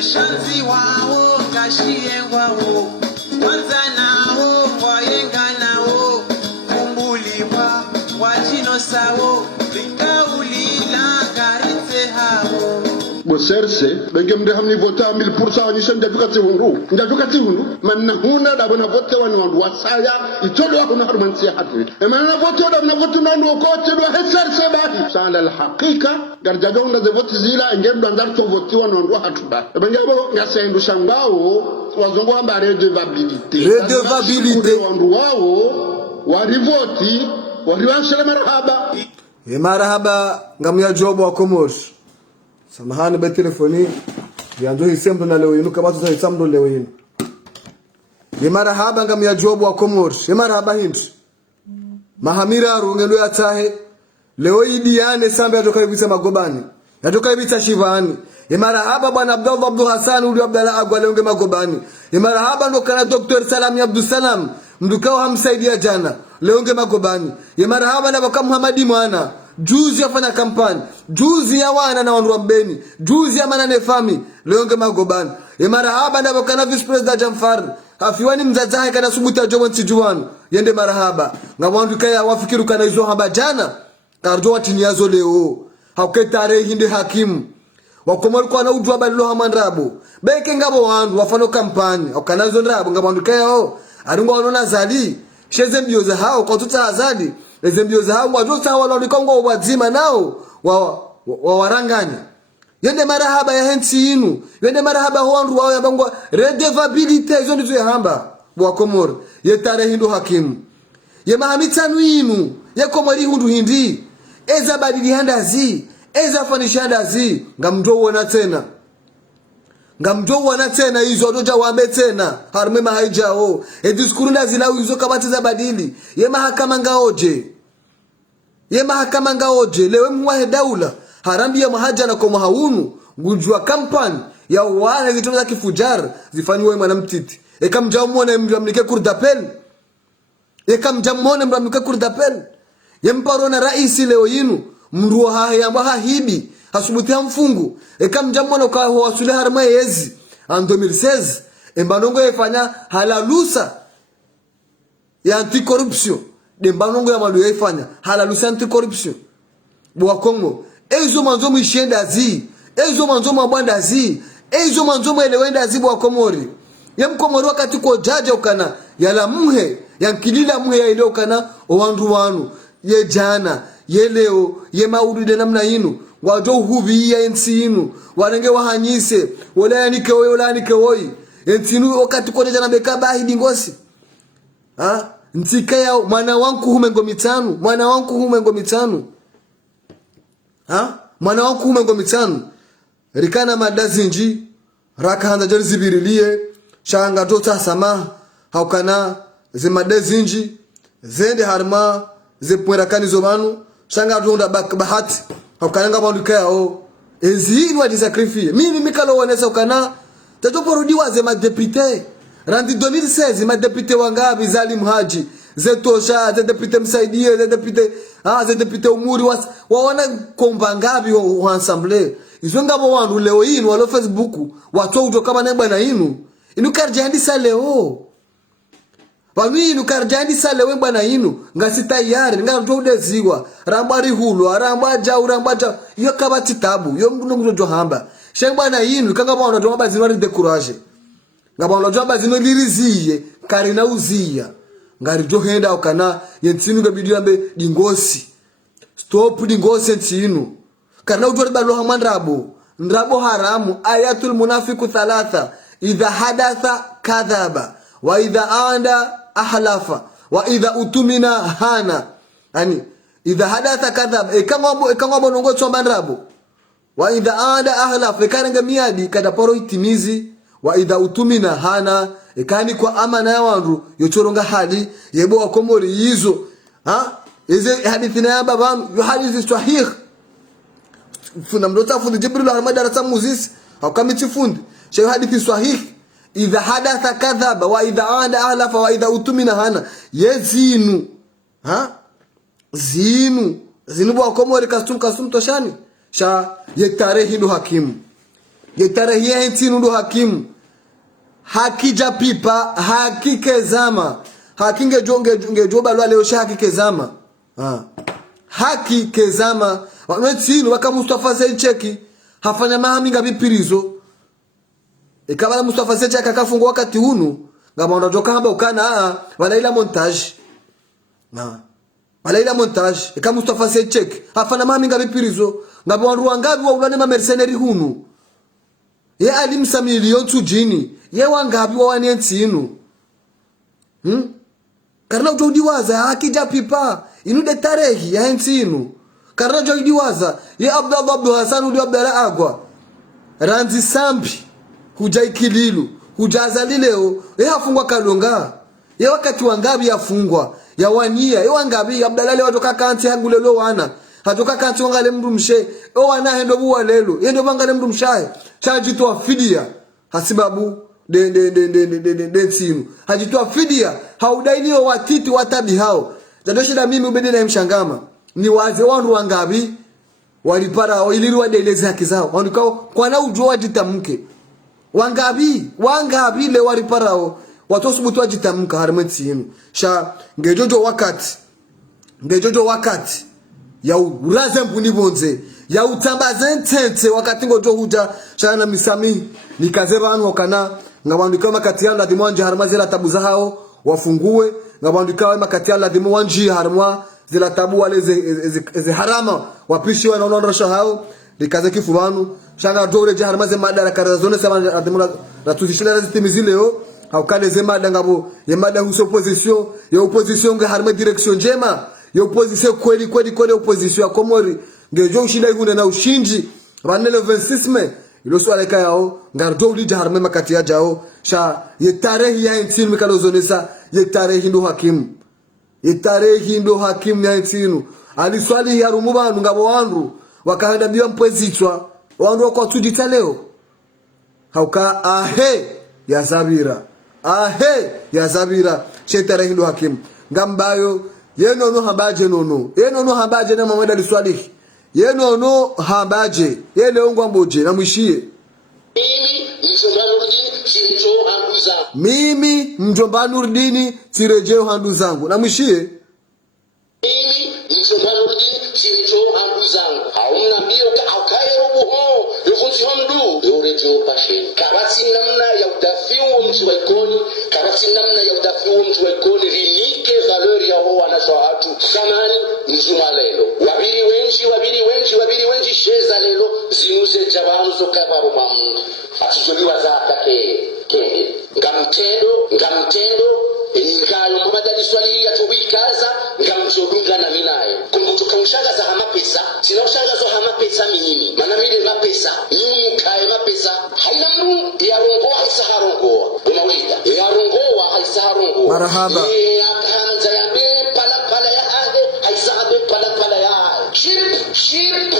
Ishanzi wao kashie wao kwanza nao wayenga nao kumbuliwa wajino sawo likaulila karite hao boserse benge mde hamni vota 1000% ni shanda dukati hundu manna huna da bana vote wani wandu wasaya itolo hakuna harumansi hatu e manna vote da bana vote nandu ko te do heserse bahi sala al haqiqa garjaga unda de vote zila ngendo andar to vote wani wandu hatu ba benge bo ngasendu shangao wazongo amba redevabilité wandu wao warivoti wariwashele marahaba ngamya jobo wa Komoro. Samahani ba telefoni yanzo hisembo na leo yinu kama tutahisamdo leo yinu. Ye marahaba ngamya jobo wa Komoro. Ye marahaba hindu. Mahamira rungelo ya tahe leo idiane sambe atoka ibisa magobani. Atoka ibisa shivani. Ye marahaba bwana Abdul Hassan uli Abdalla Agwa leo magobani. Ye marahaba ndo kana Dr. Salami Abdul Salam mdukao hamsaidia jana leo magobani. Ye marahaba na baka Muhammadi mwana juzi afanya kampani juzi ya wana na wandu wa Mbeni juzi ya manane fami leo magobani. Ye marahaba na baka na vice president Jamfar afiwani mzazahe kana subuta jomo ntijuwanu yende marahaba ngawandu kaya wafikiru kana izo hamba jana karjo watiniazo leo haketare hindi hakimu wakomori kwa na udwa balilo hamandrabo beke ngabo wandu wafano kampani okanazo ndrabo ngabandu kaya arungo wanona zali sheze mbioza hao kwa tuta azali eze mbioza hao wajosa wanaonikongo wazima nao waranganya yende marahaba ya hensi inu yende marahaba wandu wao yabangwa redevabilité izo ndizo hamba wa Komori yetare hindu hakimu ye mahamitanu inu ye Komori hundu hindi eza badili handazi eza fanisha handazi ngamdo wana tena hizo doja wambe tena harme mahaijao ediskuru lazila hizo kabati za badili ye mahakama ngaoje lewe mwahe daula harambi ya mahaja na kwa mahaunu ngujua kampani ya wana zitoza kifujar zifanywe mwanamtiti ekamjamone mjamnike kurdapel yemparona raisi leo yinu mruo haya hibi hasubuti mfungu ekamjamona kwa wasule harma yezi en 2016 embanongo yefanya halalusa ya anti-corruption dembanongo ya malu yefanya halalusa anti-corruption bwa Kongo ezo manzo mishenda zi ezo manzo mabanda zi ezo manzo mwelewenda zi bwa Komori Komori wakati ko jaja ukana yala muhe yankilila muhe ya ile ukana owandu wanu ye jana ye leo ye maudude namna yinu wajo hubi ya ensi yinu wanenge wahanyise wala yanike woi entinu wakati ko jana bekaba hidi ngosi ntika ya mwana wangu humengo mitanu mwana wangu humengo mitanu rikana madazinji raka handa jari zibirilie shanga tota sama haukana zimadazinji zende harma zepwerakani zomanu shanga tonda bahati haukana banduka yao ezini wa disacrifie mimi mikalo wanesa ukana tatoporudiwa ze madepite randi 2016 madepite wangabi Zalim Haji zetosha ze depute msaidie ze depute umuri waona komba ngabi wa ensemble izo ngabo wandu leo yinu walo Facebook watu utoka bana bana yinu inukarjandisa leo Pami inukarjandisa leo bana yinu ngasita yari ngato udeziwa rambari hulu rambaja yo kabati tabu yo mnungu jo hamba shengwana yinu kanga bana ndo mabazino ri decourage ngabana ndo mabazino liriziye karina uzia ngari jo henda ukana yentinu ngabidio ambe dingosi stop dingosi yentinu kana udwa balo hamandrabo ndrabo haramu ayatul munafiku 3 idha hadatha kadhaba wa idha anda ahlafa wa idha utumina hana yani idha hadatha kadhaba ekangombo nongo chomba ndrabo wa idha anda ahlafa ekananga miadi kadaporo itimizi wa idha utumina hana ekani kwa amana ya wandu yochoronga hadi yebo wa Komori hizo ize hadithi na babangu yo hadithi sahih funa mdota fundi Jibril Ahmad darasa muzisi au kamiti fundi shehe hadithi sahihi idha hadatha kadhaba wa idha ada ahlafa wa idha utumina hana yezinu zinu bwa komori kastum toshani sha yetarehi ndo hakimu yetarehi yentinu ndo hakimu hakija pipa hakikezama hakinge jonge joba leo sha hakikezama hakikezama wanetinu waka Mustafa Zecheki hafanya mahaminga bipirizo ikabala Mustafa Zecheki akafungwa wakati hunu ngaba ndajoka hamba ukana walaila montage walaila montage ika Mustafa Zecheki hafanya mahaminga bipirizo ngaba wandu ngabi wa ulane ma mercenary hunu ye alimsa milioni tujini ye wangabi wa wanentinu karna udiwaza akija pipa inude tarehi ya entinu karna udiwaza ye Abdul Hassan udi Abdalla agwa ranzi sambi kuja ikililu kujaza lileo ye afungwa kalonga ye wakati wangabi afungwa ya wania ye wangabi Abdalla leo toka kanti hangulelo wana hatoka kanti wangale mndu mshe o wana hendo buwa lelo yendo bangale mndu mshaye chajitoa fidia hasibabu de sinu hajitoa fidia haudainiwa watiti watabi hao zadoshida mimi ubedi na mshangama ni waze wandu wangabi walipara iliriwa delezi haki zao wanukao kwa na ujua wajitamke wangabi le waliparao watosubutu wajitamka harimeti yinu sha ngejojo wakati ya uraze mbuni bonze ya utambaze ntente wakati ngojo huja shana misami nikaze banu wakana ngabandika makati yalla dimwanje harma zila tabu zao wafungue ngabandika makati yalla dimwanje harma zila tabu wale ze harama wapishi wanaonosha hao nikaze kifubanu shanga dore je harma ze madaraka razone sema adimura ratuzishira zitimizileo haukale ze madangabo ye mada huso opposition ya opposition nga harma direction njema ya opposition kweli opposition ya Komori ngejo ushinda igune na ushinji ranele 26 me ilo swala kayao ngardo ulija harme makati ya jao sha yetarehi ya intinu mikalozonesa yetarehi ndo hakimu ya intinu ali swali ya rumubanu ngabo wandu wakahanda biwa mpwezitwa wandu wako tudita leo hauka ya zabira shetarehi ndo hakimu ngambayo yenono hambaje na mamada liswalihi yenono hambaje yele ongwa mboje na mwishie mimi mjomba Nurdini tirejeo handu zangu na mwishie hauna mbio akaye rubuho yufunzi homdu yorejo pashe kabati namna ya udafiu mtu wa ikoni kabati namna ya udafiu mtu wa ikoni rinike valeri ya ho wanashahatu kamani mzuma lelo wabiri wenji sheza lelo zinuse jabanzo kabaro mamu atijuliwa za atake kende ngamtendo ingayo mbadali swali ya tuwikaza ngamjodunga na minaye kumbutuka ushaga za hamapesa sina ushaga za hamapesa minini mana mide mapesa nyumu kae mapesa haina mdu ya rongoa haisa harongoa unawida ya rongoa haisa harongoa marahaba ya kahanza ya be pala ya ade haisa abe pala ya shirp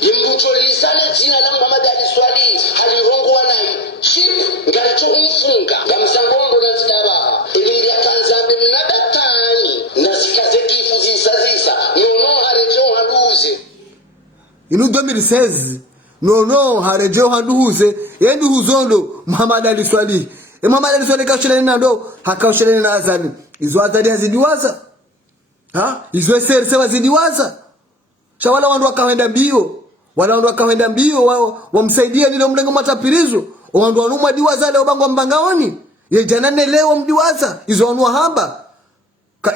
yembutolisana jina la Muhammad Ali Swali halirongoa nai shirp ngaracho umfunga ngamsangombo na zidaba ili ya kanzambe mnadatani na zikaze kifu zisazisa nono harejo haduze inu 2016 nono harejo haduze yendu huzondo Muhammad Ali Swali Muhammad Ali Swali kashireni nando hakashireni na azani izo azali hazidiwaza izo serse wazidiwaza shawala wandu wakawenda mbio wamsaidia nile mlengo matapirizo wandu wanumwa diwaza leo bangwa mbangaoni ye janane leo mdiwaza izo wanua hamba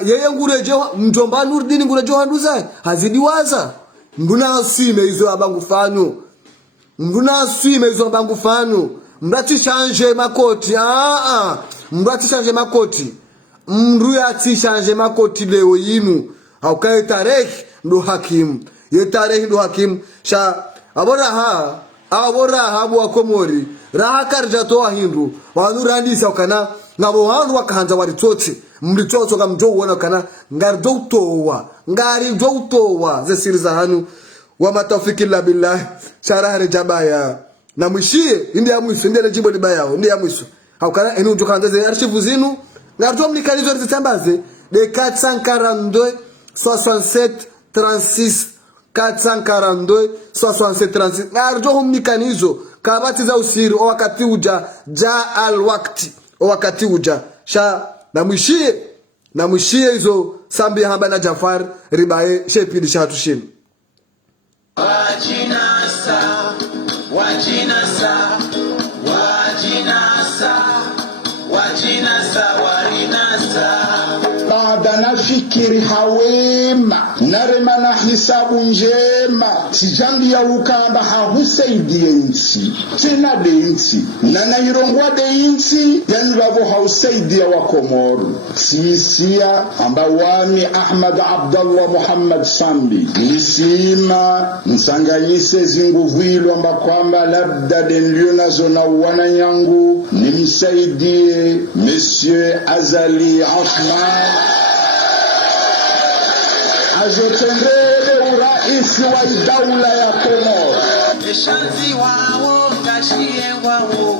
yeye ngurejo mjomba Nurdini ngurejo handuza hazidiwaza mbuna asime izo abangu fanu mbrati change makoti mndu yati change makoti leo yinu haukaye tarehe ndo hakimu yetarehi ndo hakimu sha abora habu wa Komori raha karja toa hindu wanu randisa wakana ngabo wanu wakahanza waritsotsi mlitsotso kamjo wona kana ngari doutowa ze siri za hanu wa matawfiki la billah sharahre jabaya na mwishie indi ya mwiso indi ya jimbo liba yao indi ya mwiso haukana enu njoka ndaze archive zinu ngarto mnikalizo zitambaze de 442 67 36 442 67 36 ngarto mnikanizo kabati za usiri o wakati uja ja al wakti o wakati uja sha na mwishie hizo sambi hamba na Jafar ribaye shepidi shatu shini baada nafikiri hawema narema na hisabu njema sijambi ya ukanda hausaidie nchi tena de nchi na nairongwa de nchi yani babo hausaidia wa Komoro sisia ambawani Ahmad Abdallah Muhammad Sambi nisima msanganyise zinguvuilo amba kwamba labda denlio nazo na wananyangu nimsaidie Monsieur Azali Osman azotendele uraisi wa daula ya Komoro Eshanzi wao kashie wao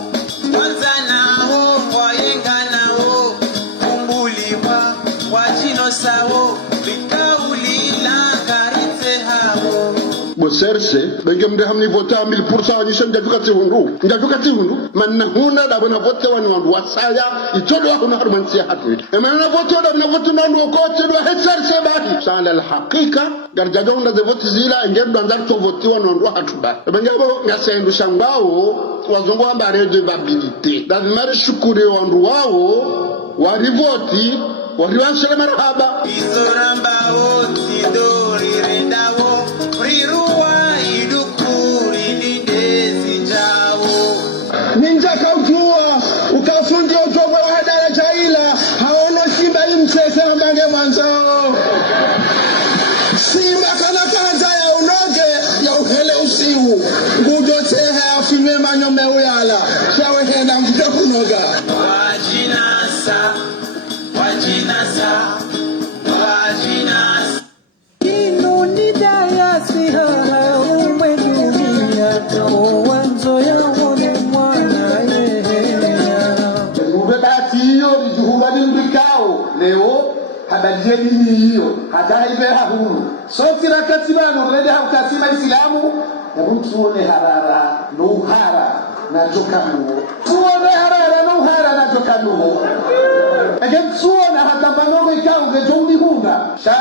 kwanza nao wayenga nao kumbuliwa wajino sawo likaulila karite hao boserse benge mde hamni vota 1000% ni shem ndajuka tihundu manna huna da bana vote wani wandu wasaya itodo hakuna harumansia hatu emana vote da bana vote nandu ko tedwa hetserse bahi sala al haqiqa garjaga unda de vote zila ngendo ndar to vote wandu hatu ba benge bo ngasendu shambao wazongo amba rejo babilite da mari shukuri wandu wao warivoti wariwansele marhaba izoramba oti dori rendawo riruwa idukuri lidezi jawo ninja kaujua ukafundi ojogo wa hadara jaila haono simba imsese mbange manzao simba kana kanza ya unoge ya uhele usiu ngujotehe afime manyome uyala shawe henda mkuja kunoga wajinasa leo habari dini hiyo hadaibe hahuru sote rakatibano rede haukasima islamu hebu tuone harara no hara na jokamu tuone harara no hara na jokamu again tuone hata bango ikao ngejoni hunga sha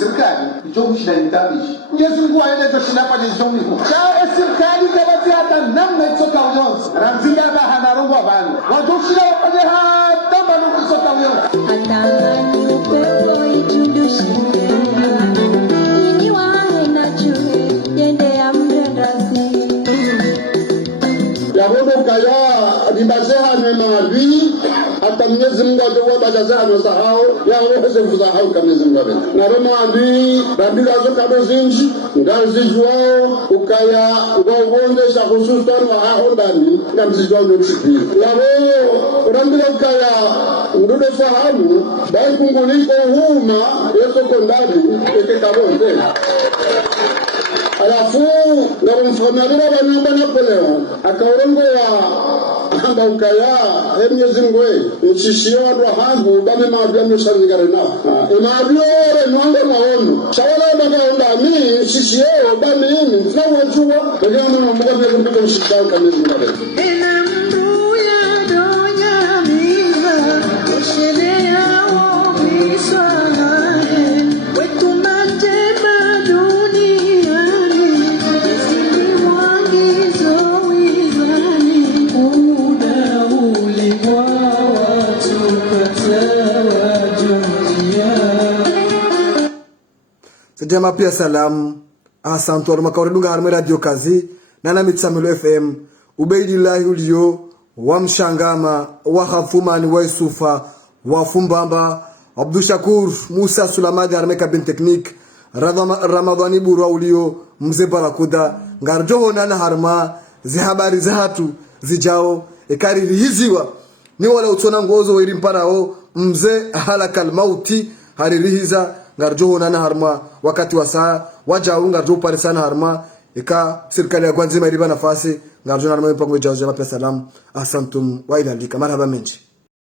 serikali ijomu shida ndabishi Yesu ngwa ende toshina pa joni hunga sha serikali kabati hata namna itoka uyonsi ranzinga ba hanarongwa bani wajoshira wapaje hata bango itoka uyonsi yabodo kaya dibazeha mema lui hata Mwenyezi Mungu atawa bajaza na sahau ya roho zifuzahau kama Mwenyezi Mungu bena na rema lui rabila zokado zinji ngazijwao ukaya ugonde sha hususan wa haondani ngamzijwao ndo chipi yabo rabila ukaya ndude fahamu bai kunguliko huma yeso kondani ekekabonde alafu ngabumfamabira banamba Napoleon akaurongo wa amba ukaya Mwenyezi Mungu nchishio wandu hangu bame maabia msharingare na emabiore nwango maono shawala bagaonda mi nchishio bame mimi na wajua ndio mwana mmoja vile kumbuka mshikao kama Mwenyezi Mungu Sejama pia salamu asantor makawaridunga harme radio kazi nana mitsamilo FM ubeidillahi ulio wa mshangama wa khafumani wa isufa wa fumbamba Abdul Shakur Musa Sulamadi harme kabin teknik Ramadhani burwa ulio mze barakuda ngarjoho nana harma zihabari zahatu zijao ekariri hiziwa ni wala utona ngozo wiri mparao mze halakal mauti haririhiza ngarjoho nana harma wakati wa saa wajao ngarjoho pare sana harma ika serikali ya kwanza imeriba nafasi ngarjona na mpango jazo ya salam asantum wa ila lika marhaba menji